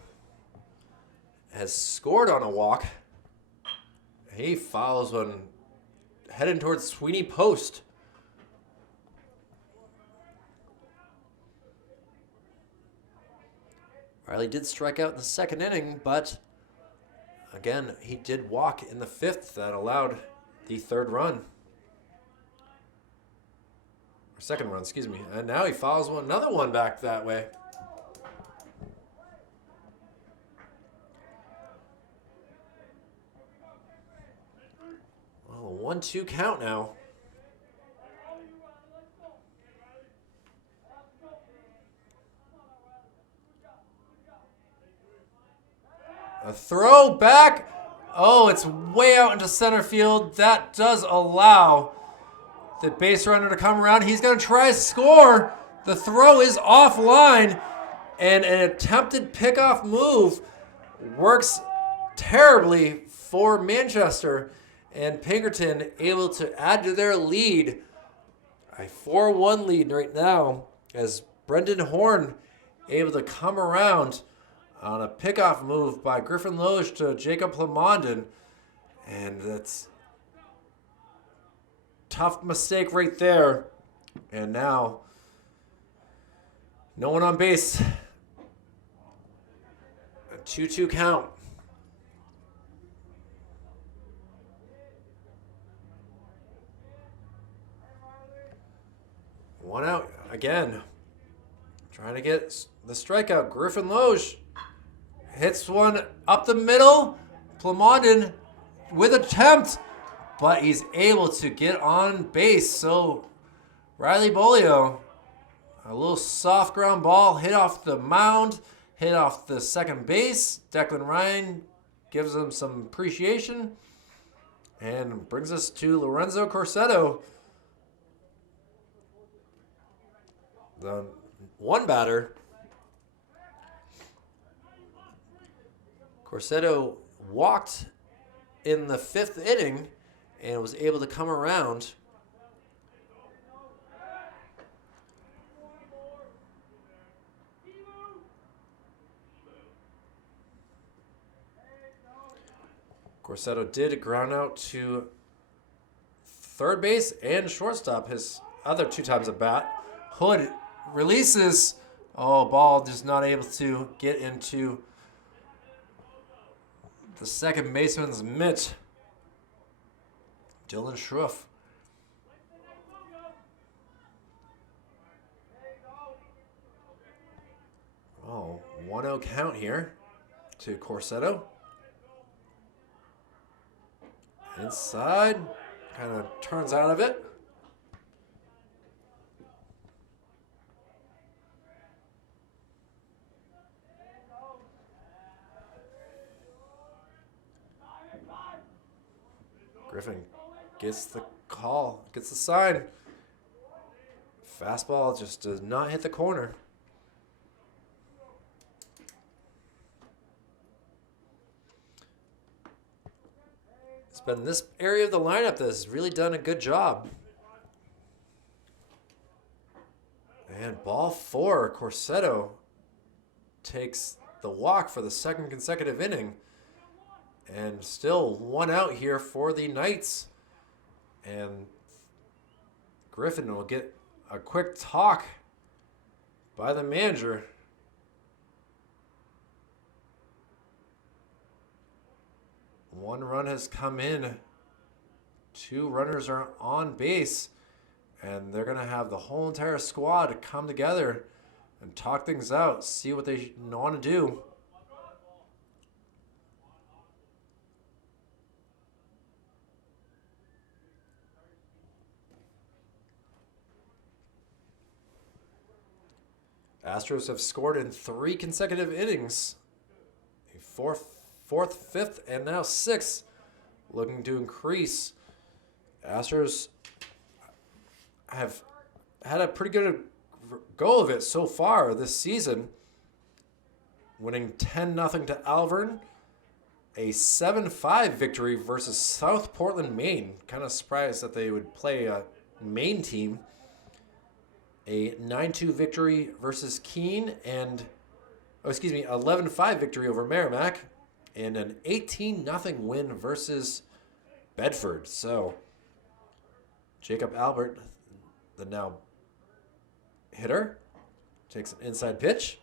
has scored on a walk. He fouls one heading towards Sweeney Post. Riley did strike out in the second inning, but again, he did walk in the fifth that allowed the third run. Or second run, excuse me. And now he fouls another one back that way. Well, a 1-2 count now. A throw back. Oh, it's way out into center field. That does allow the base runner to come around. He's going to try to score. The throw is offline, and an attempted pickoff move works terribly for Manchester, and Pinkerton able to add to their lead. A 4-1 lead right now as Brendan Horn able to come around on a pickoff move by Griffin Loge to Jacob Plamondon. And that's tough mistake right there. And now, no one on base. A 2-2 count. One out again. Trying to get the strikeout. Griffin Loge hits one up the middle. Plamondon with attempt, but he's able to get on base. So Riley Bolio, a little soft ground ball, hit off the mound, hit off the second base. Declan Ryan gives him some appreciation and brings us to Lorenzo Corsetto. The one batter. Corsetto walked in the fifth inning and was able to come around. Corsetto did ground out to third base and shortstop his other 2 times at bat. Hood releases. Oh, ball just not able to get into the second baseman's mitt. Dylan Schruff. Oh, 1-0 count here to Corsetto. Inside, kind of turns out of it. Griffin gets the call, gets the sign. Fastball just does not hit the corner. It's been this area of the lineup that has really done a good job. And ball 4, Corsetto takes the walk for the second consecutive inning. And still 1 out here for the Knights. And Griffin will get a quick talk by the manager. One run has come in. 2 runners are on base. And they're going to have the whole entire squad come together and talk things out, see what they want to do. Astros have scored in 3 consecutive innings. A fourth, fifth, and now sixth, looking to increase. Astros have had a pretty good go of it so far this season, winning 10-0 to Alvern, a 7-5 victory versus South Portland, Maine. Kind of surprised that they would play a Maine team. A 9-2 victory versus Keene, and 11-5 victory over Merrimack, and an 18-0 win versus Bedford. So Jacob Albert, the now hitter, takes an inside pitch.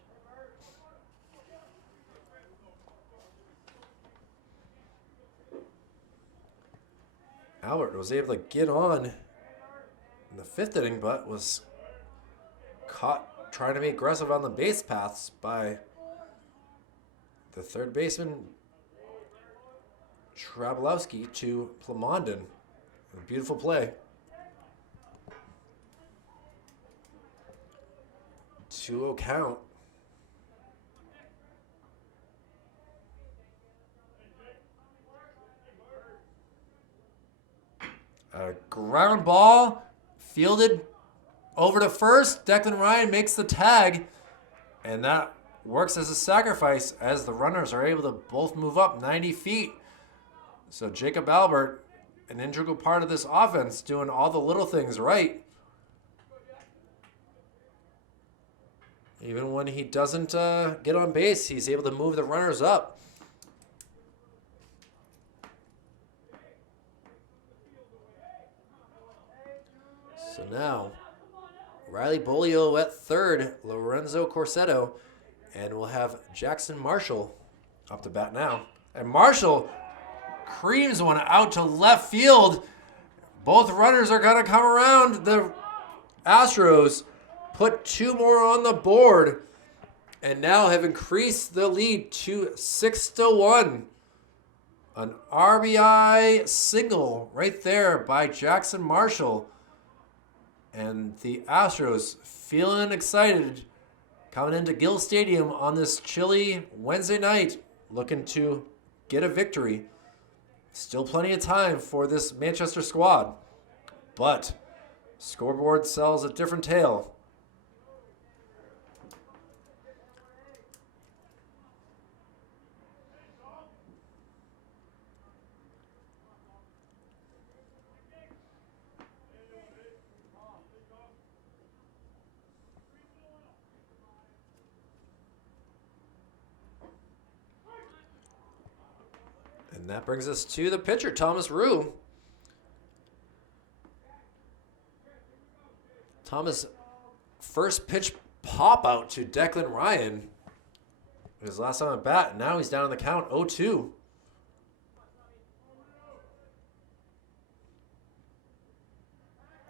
Albert was able to get on in the 5th inning, but was caught trying to be aggressive on the base paths by the third baseman, Trablowski, to Plamondon. A beautiful play. 2-0 count. A ground ball fielded over to first. Declan Ryan makes the tag, and that works as a sacrifice as the runners are able to both move up 90 feet. So Jacob Albert, an integral part of this offense, doing all the little things right. Even when he doesn't get on base, he's able to move the runners up. So now, Riley Bolio at third, Lorenzo Corsetto, and we'll have Jackson Marshall up to bat now. And Marshall creams one out to left field. Both runners are going to come around. The Astros put 2 more on the board and now have increased the lead to 6-1. An RBI single right there by Jackson Marshall. And the Astros feeling excited coming into Gill Stadium on this chilly Wednesday night, looking to get a victory. Still plenty of time for this Manchester squad, but scoreboard tells a different tale. And that brings us to the pitcher, Thomas Rue. Thomas, first pitch pop out to Declan Ryan. His last time at bat, and now he's down on the count, 0-2.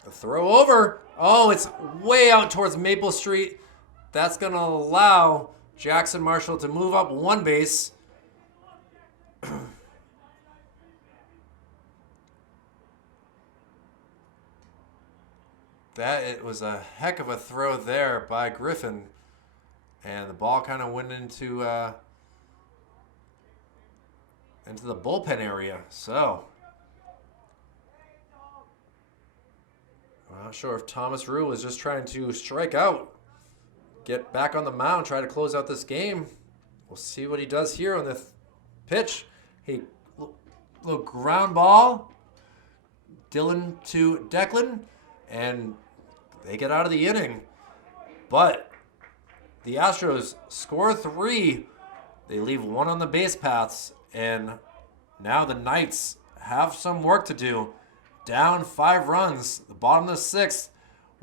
A throw over. Oh, it's way out towards Maple Street. That's going to allow Jackson Marshall to move up 1 base. It was a heck of a throw there by Griffin. And the ball kind of went into the bullpen area. So, I'm not sure if Thomas Rue was just trying to strike out, get back on the mound, try to close out this game. We'll see what he does here on the pitch. Hey, little ground ball. Dylan to Declan. And they get out of the inning. But the Astros score 3. They leave 1 on the base paths. And now the Knights have some work to do. Down 5 runs. The bottom of the 6th.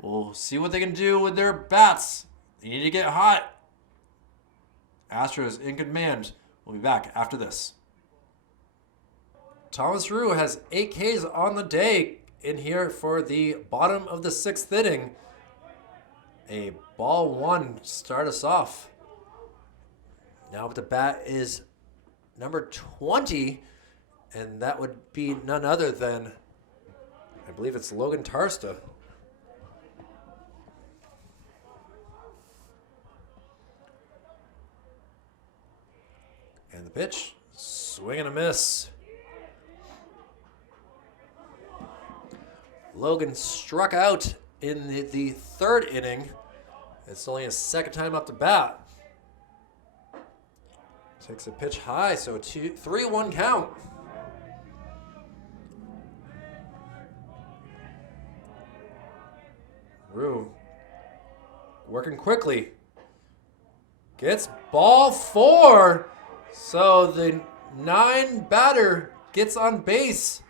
We'll see what they can do with their bats. They need to get hot. Astros in command. We'll be back after this. Thomas Rue has 8 Ks on the day in here for the bottom of the 6th inning. A ball 1 to start us off. Now up to bat is number 20, and that would be none other than, I believe it's Logan Tarsta. the pitch. Swing and a miss. Logan struck out in the third inning. It's only his second time up to bat. Takes a pitch high, so 3-1 count. Rue working quickly. Gets ball 4. So the 9 batter gets on base.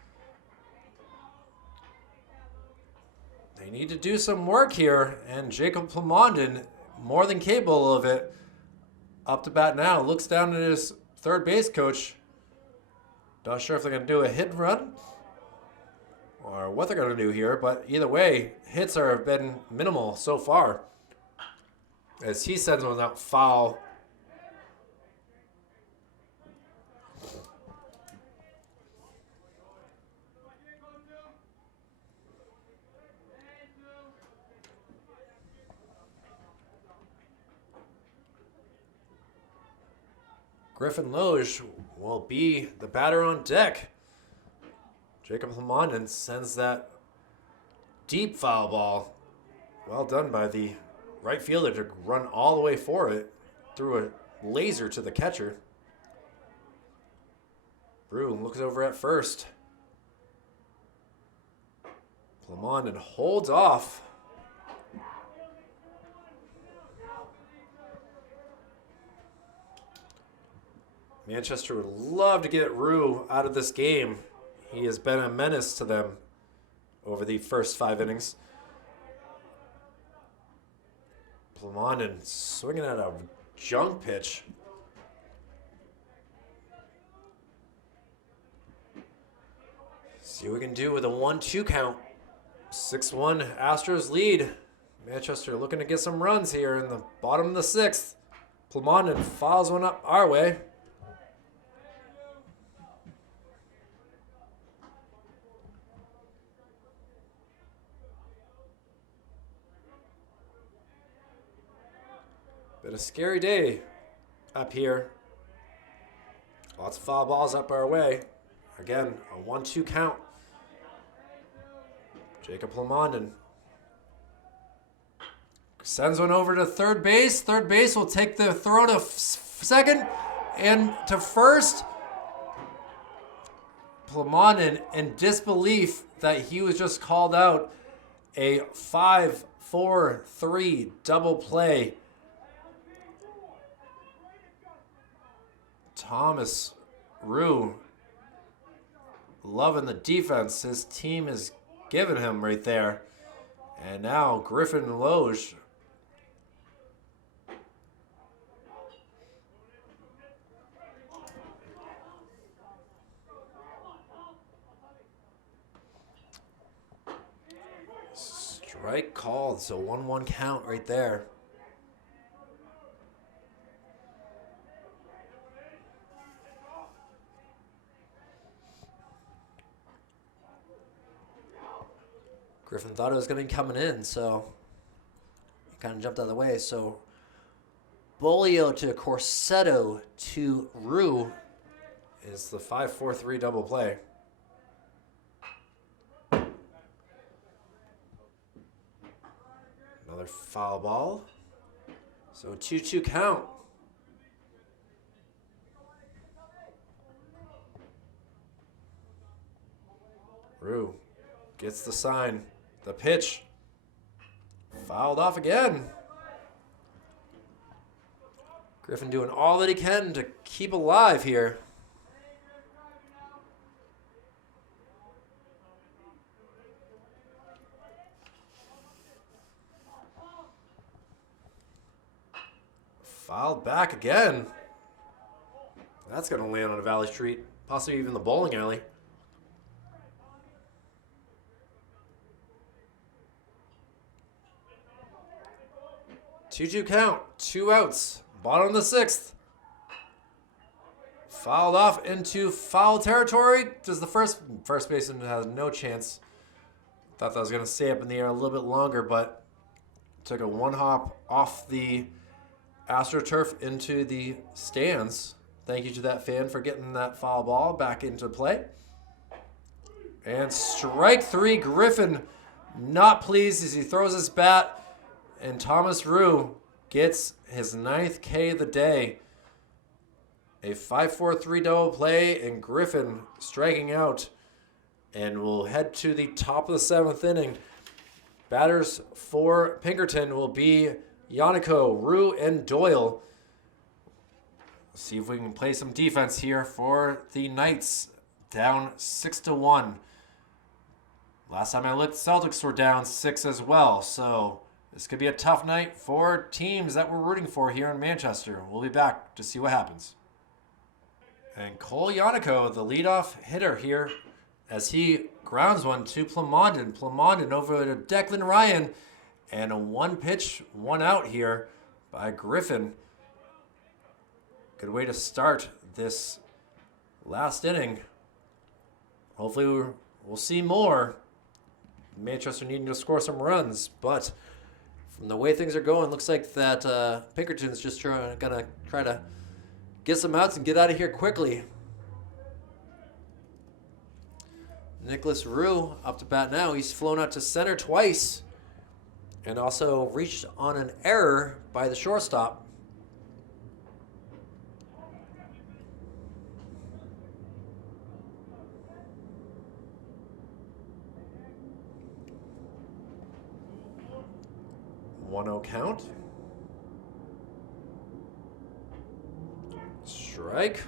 They need to do some work here, and Jacob Plamondon, more than capable of it, up to bat now. Looks down at his third base coach. Not sure if they're going to do a hit and run or what they're going to do here, but either way, hits have been minimal so far as he sends one out foul. Griffin Loge will be the batter on deck. Jacob Plamondon sends that deep foul ball. Well done by the right fielder to run all the way for it. Threw a laser to the catcher. Brew looks over at first. Plamondon holds off. Manchester would love to get Rue out of this game. He has been a menace to them over the first 5 innings. Plamondon swinging at a junk pitch. See what we can do with a 1-2 count. 6-1 Astros lead. Manchester looking to get some runs here in the bottom of the 6th. Plamondon fouls one up our way. Been a scary day up here. Lots of foul balls up our way. Again, a 1-2 count. Jacob Plamondon sends one over to third base. Third base will take the throw to second and to first. Plamondon, in disbelief that he was just called out, a 5-4-3 double play. Thomas Rue loving the defense his team has given him right there. And now Griffin Loge strike called, so 1-1 count right there. Griffin thought it was going to be coming in, so he kind of jumped out of the way. So Bolio to Corsetto to Rue is the 5-4-3 double play. Another foul ball. So 2-2 count. Rue gets the sign. The pitch. Fouled off again. Griffin doing all that he can to keep alive here. Fouled back again. That's going to land on a Valley Street, possibly even the bowling alley. 2-2 count, 2 outs, bottom of the 6th. Fouled off into foul territory. Does the first baseman has no chance. Thought that was going to stay up in the air a little bit longer, but took a 1 hop off the AstroTurf into the stands. Thank you to that fan for getting that foul ball back into play. And strike three, Griffin not pleased as he throws his bat. And Thomas Rue gets his 9th K of the day. A 5-4-3 double play, and Griffin striking out. And we'll head to the top of the 7th inning. Batters for Pinkerton will be Yannico, Rue, and Doyle. See if we can play some defense here for the Knights. Down 6-1. Last time I looked, Celtics were down 6 as well. So this could be a tough night for teams that we're rooting for here in Manchester. We'll be back to see what happens. And Cole Yannico, the leadoff hitter here, as he grounds one to Plamondon. Plamondon over to Declan Ryan. And a 1-pitch, 1-out here by Griffin. Good way to start this last inning. Hopefully we'll see more. Manchester needing to score some runs, but from the way things are going, looks like that Pinkerton's just gonna try to get some outs and get out of here quickly. Nicholas Rue up to bat now. He's flown out to center twice and also reached on an error by the shortstop. One-0 count. Strike.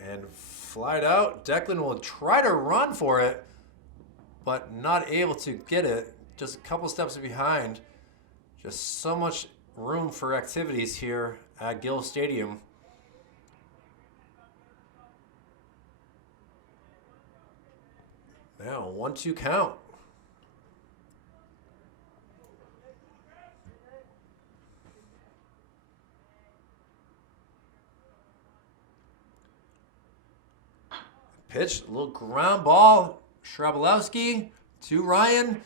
And flied out. Declan will try to run for it, but not able to get it. Just a couple steps behind. Just so much room for activities here at Gill Stadium. Now, 1-2 count. Pitch, a little ground ball. Shrabelowski to Ryan.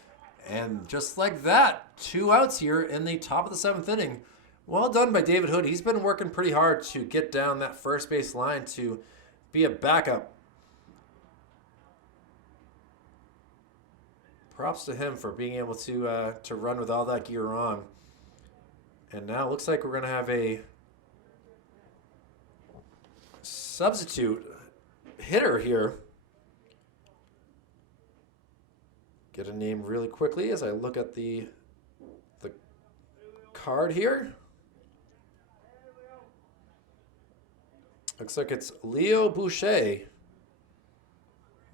And just like that, 2 outs here in the top of the 7th inning. Well done by David Hood. He's been working pretty hard to get down that first base line to be a backup. Props to him for being able to run with all that gear on. And now it looks like we're going to have a substitute hitter here. Get a name really quickly as I look at the card here. Looks like it's Leo Boucher.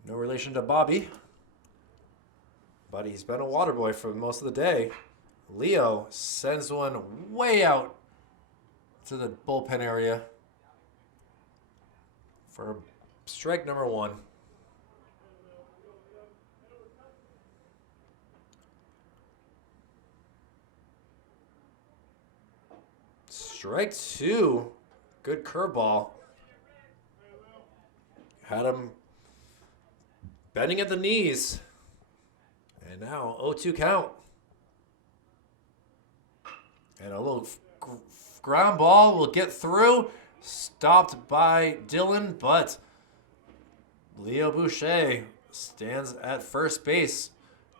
No relation to Bobby, but he's been a water boy for most of the day. Leo sends one way out to the bullpen area for strike number 1. Strike 2. Good curveball. Had him bending at the knees. And now 0-2 count. And a little ground ball will get through. Stopped by Dylan, but Leo Boucher stands at first base,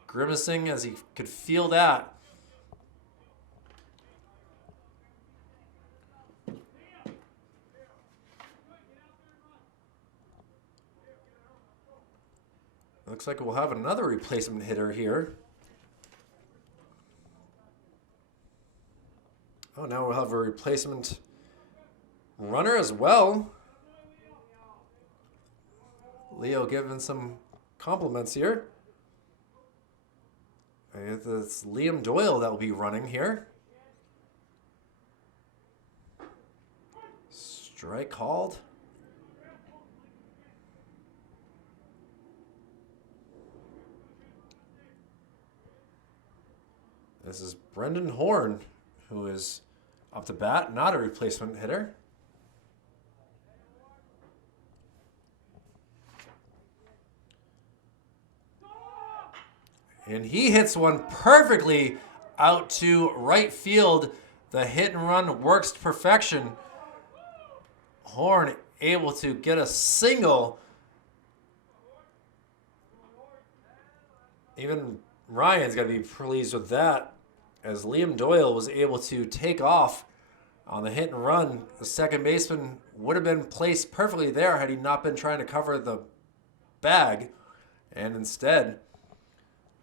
grimacing as he could feel that. Looks like we'll have another replacement hitter here. Oh, now we'll have a replacement runner as well. Leo giving some compliments here. It's Liam Doyle that will be running here. Strike called. This is Brendan Horn, who is up to bat, not a replacement hitter. And he hits one perfectly out to right field. The hit and run works to perfection. Horn able to get a single. Even Ryan's got to be pleased with that, as Liam Doyle was able to take off on the hit and run. The second baseman would have been placed perfectly there had he not been trying to cover the bag. And instead,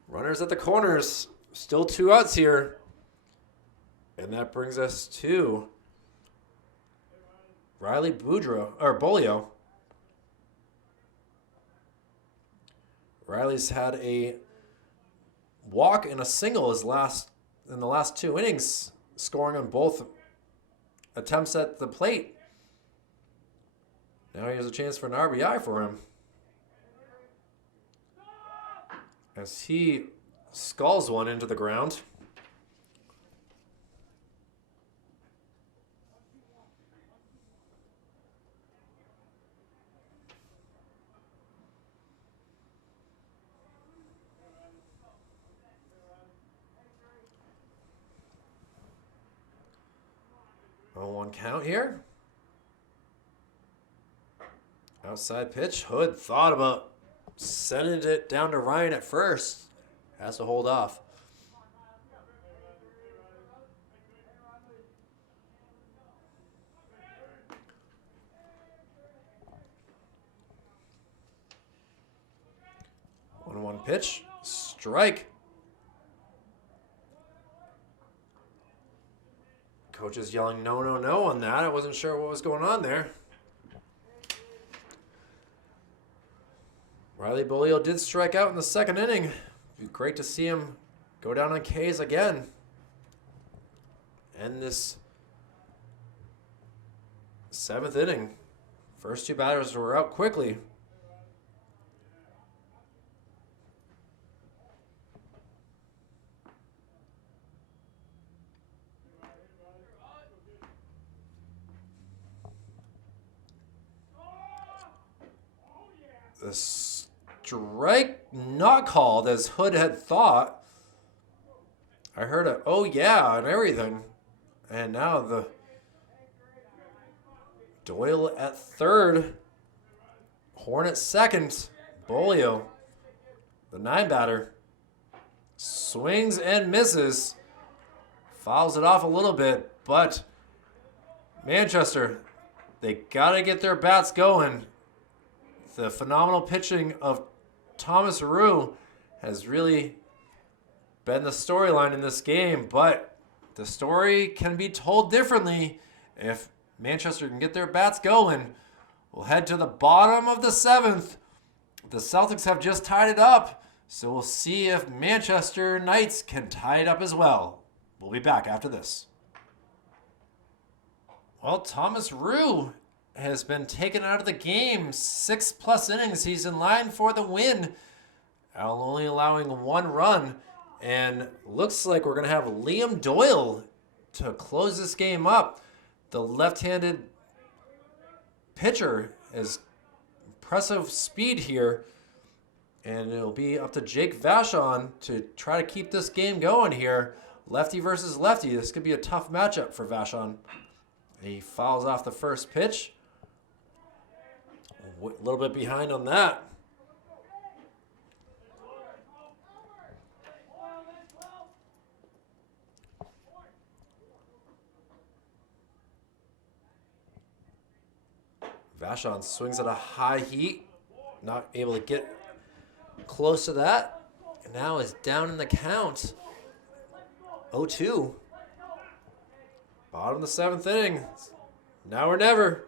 runners at the corners, still 2 outs here. And that brings us to Riley Boudreau, or Bolio. Riley's had a walk and a single in the last 2 innings, scoring on both attempts at the plate. Now here's a chance for an RBI for him, as he skulls one into the ground. One count here. Outside pitch. Hood thought about sending it down to Ryan at first. Has to hold off. One pitch. Strike. Coach is yelling no, no, no on that. I wasn't sure what was going on there. Riley Bolio did strike out in the second inning. It'd be great to see him go down on K's again. End this 7th inning. First 2 batters were out quickly. The strike not called, as Hood had thought. I heard a oh yeah and everything. And now the Doyle at third. Horn at second. Bolio, the 9 batter, swings and misses. Fouls it off a little bit, but Manchester, they got to get their bats going. The phenomenal pitching of Thomas Rue has really been the storyline in this game, but the story can be told differently if Manchester can get their bats going. We'll head to the bottom of the 7th. The Celtics have just tied it up, so we'll see if Manchester Knights can tie it up as well. We'll be back after this. Well, Thomas Rue has been taken out of the game. 6+ innings. He's in line for the win, only allowing 1 run. And looks like we're going to have Liam Doyle to close this game up. The left-handed pitcher has impressive speed here. And it'll be up to Jake Vachon to try to keep this game going here. Lefty versus lefty. This could be a tough matchup for Vachon. He fouls off the first pitch. A little bit behind on that. Vachon swings at a high heat. Not able to get close to that. And now is down in the count. 0-2. Bottom of the 7th inning. Now or never.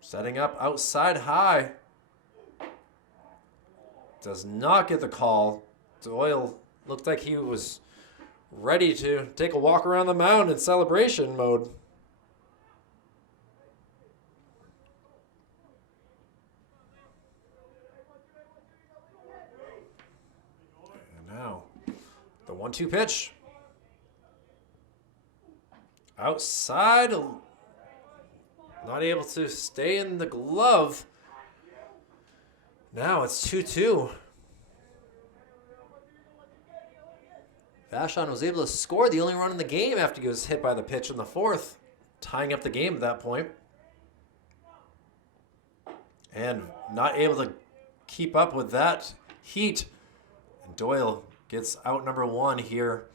Setting up outside high. Does not get the call. Doyle looked like he was ready to take a walk around the mound in celebration mode. And now the 1-2 pitch. Outside. Not able to stay in the glove. Now it's 2-2. Vashon was able to score the only run in the game after he was hit by the pitch in the fourth, tying up the game at that point. And not able to keep up with that heat. And Doyle gets out number 1 here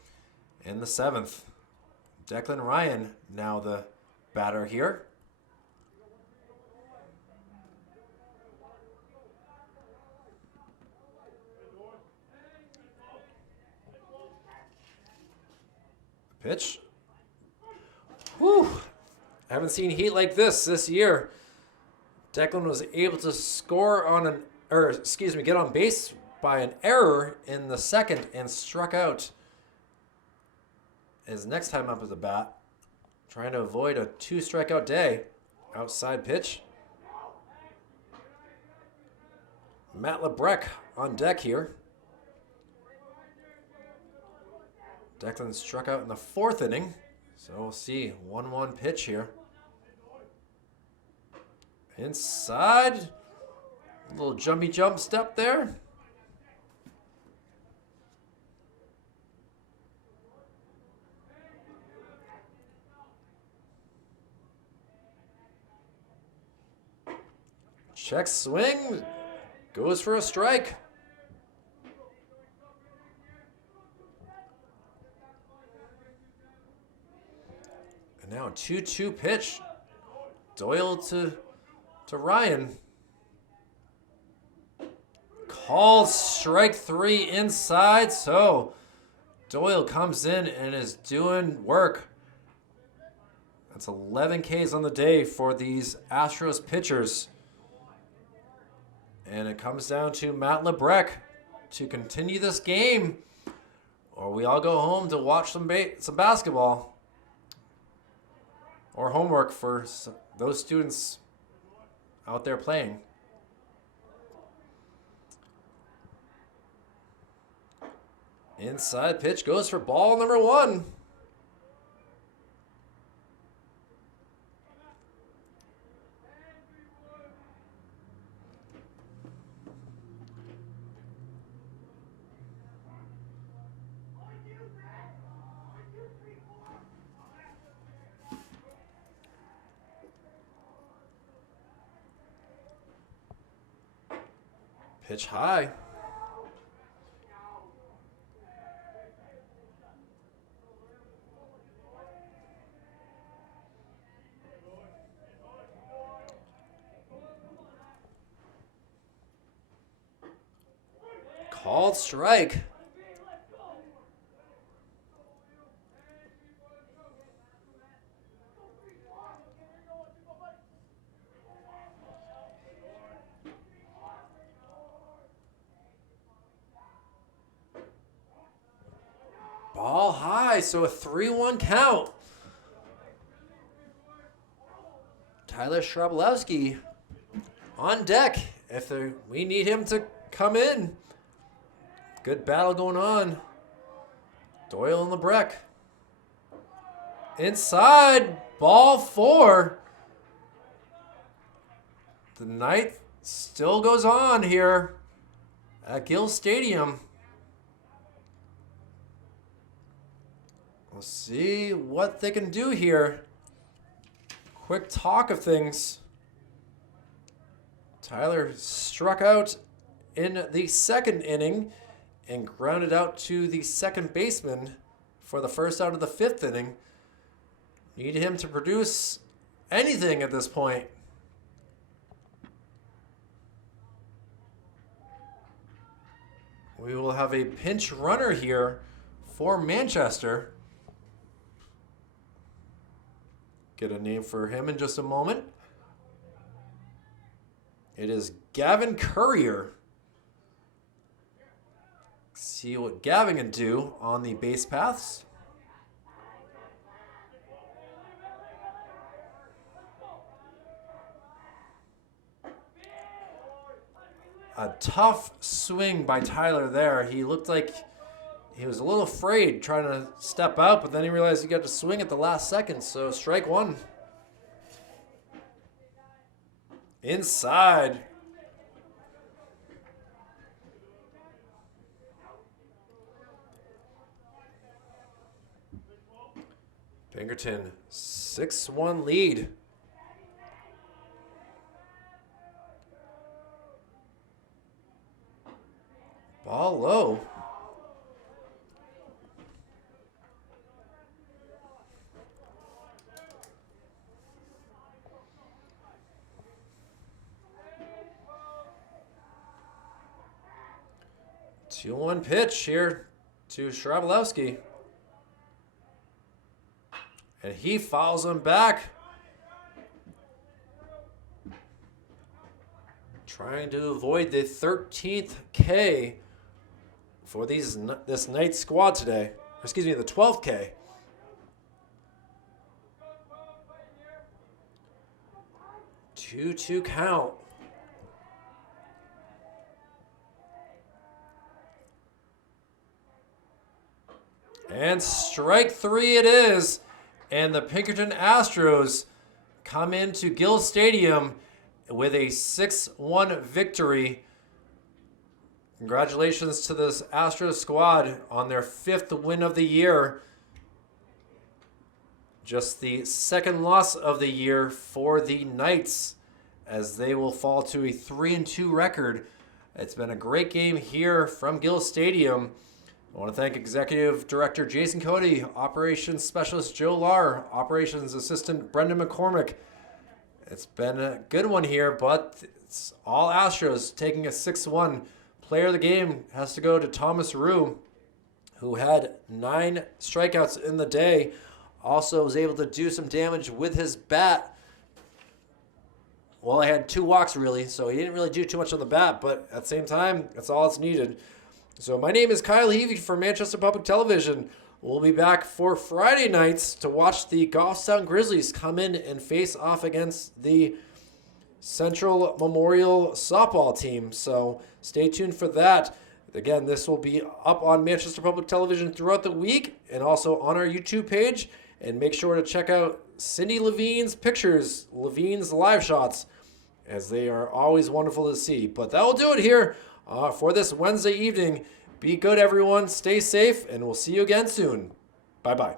in the 7th. Declan Ryan now the batter here. Pitch. Whew. I haven't seen heat like this year. Declan was able to score on get on base by an error in the 2nd and struck out his next time up at the bat, trying to avoid a 2-strikeout day. Outside pitch. Matt LeBrecq on deck here. Declan struck out in the 4th inning, so we'll see 1-1 pitch here. Inside, a little jumpy jump step there. Check swing, goes for a strike. And now a 2-2 pitch. Doyle to Ryan. Called strike 3 inside. So Doyle comes in and is doing work. That's 11 Ks on the day for these Astros pitchers. And it comes down to Matt LeBrecq to continue this game, or we all go home to watch some basketball. Or homework for those students out there playing. Inside pitch goes for ball number 1. Pitch high. Called strike. Ball high, so a 3-1 count. Tyler Schrablowski on deck if we need him to come in. Good battle going on. Doyle and LeBrecq. Inside, ball 4. The night still goes on here at Gill Stadium. We'll see what they can do here. Quick talk of things. Tyler struck out in the 2nd inning and grounded out to the second baseman for the first out of the 5th inning. Need him to produce anything at this point. We will have a pinch runner here for Manchester. Get a name for him in just a moment. It is Gavin Courier. See what Gavin can do on the base paths. A tough swing by Tyler there. He looked like he was a little afraid trying to step out, but then he realized he got to swing at the last second. So strike 1. Inside. Pinkerton, 6-1 lead. Ball low. Two one pitch here to Schrabolowski. And he fouls him back. Trying to avoid the 13th K for this Knights squad today. Excuse me, the 12th K. Two count. And strike three it is. And the Pinkerton Astros come into Gill Stadium with a 6-1 victory. Congratulations to this Astros squad on their 5th win of the year. Just the second loss of the year for the Knights, as they will fall to a 3-2 record. It's been a great game here from Gill Stadium. I want to thank Executive Director Jason Cody, Operations Specialist Joe Lahr, Operations Assistant Brendan McCormick. It's been a good one here, but it's all Astros taking a 6-1. Player of the game has to go to Thomas Rue, who had 9 strikeouts in the day. Also was able to do some damage with his bat. Well, he had 2 walks, really, so he didn't really do too much on the bat, but at the same time, that's all that's needed. So my name is Kyle Heavey for Manchester Public Television. We'll be back for Friday nights to watch the Goffstown Grizzlies come in and face off against the Central Memorial softball team. So stay tuned for that. Again, this will be up on Manchester Public Television throughout the week and also on our YouTube page. And make sure to check out Cindy Levine's pictures, Levine's live shots, as they are always wonderful to see. But that will do it here for this Wednesday evening. Be good, everyone. Stay safe, and we'll see you again soon. Bye-bye.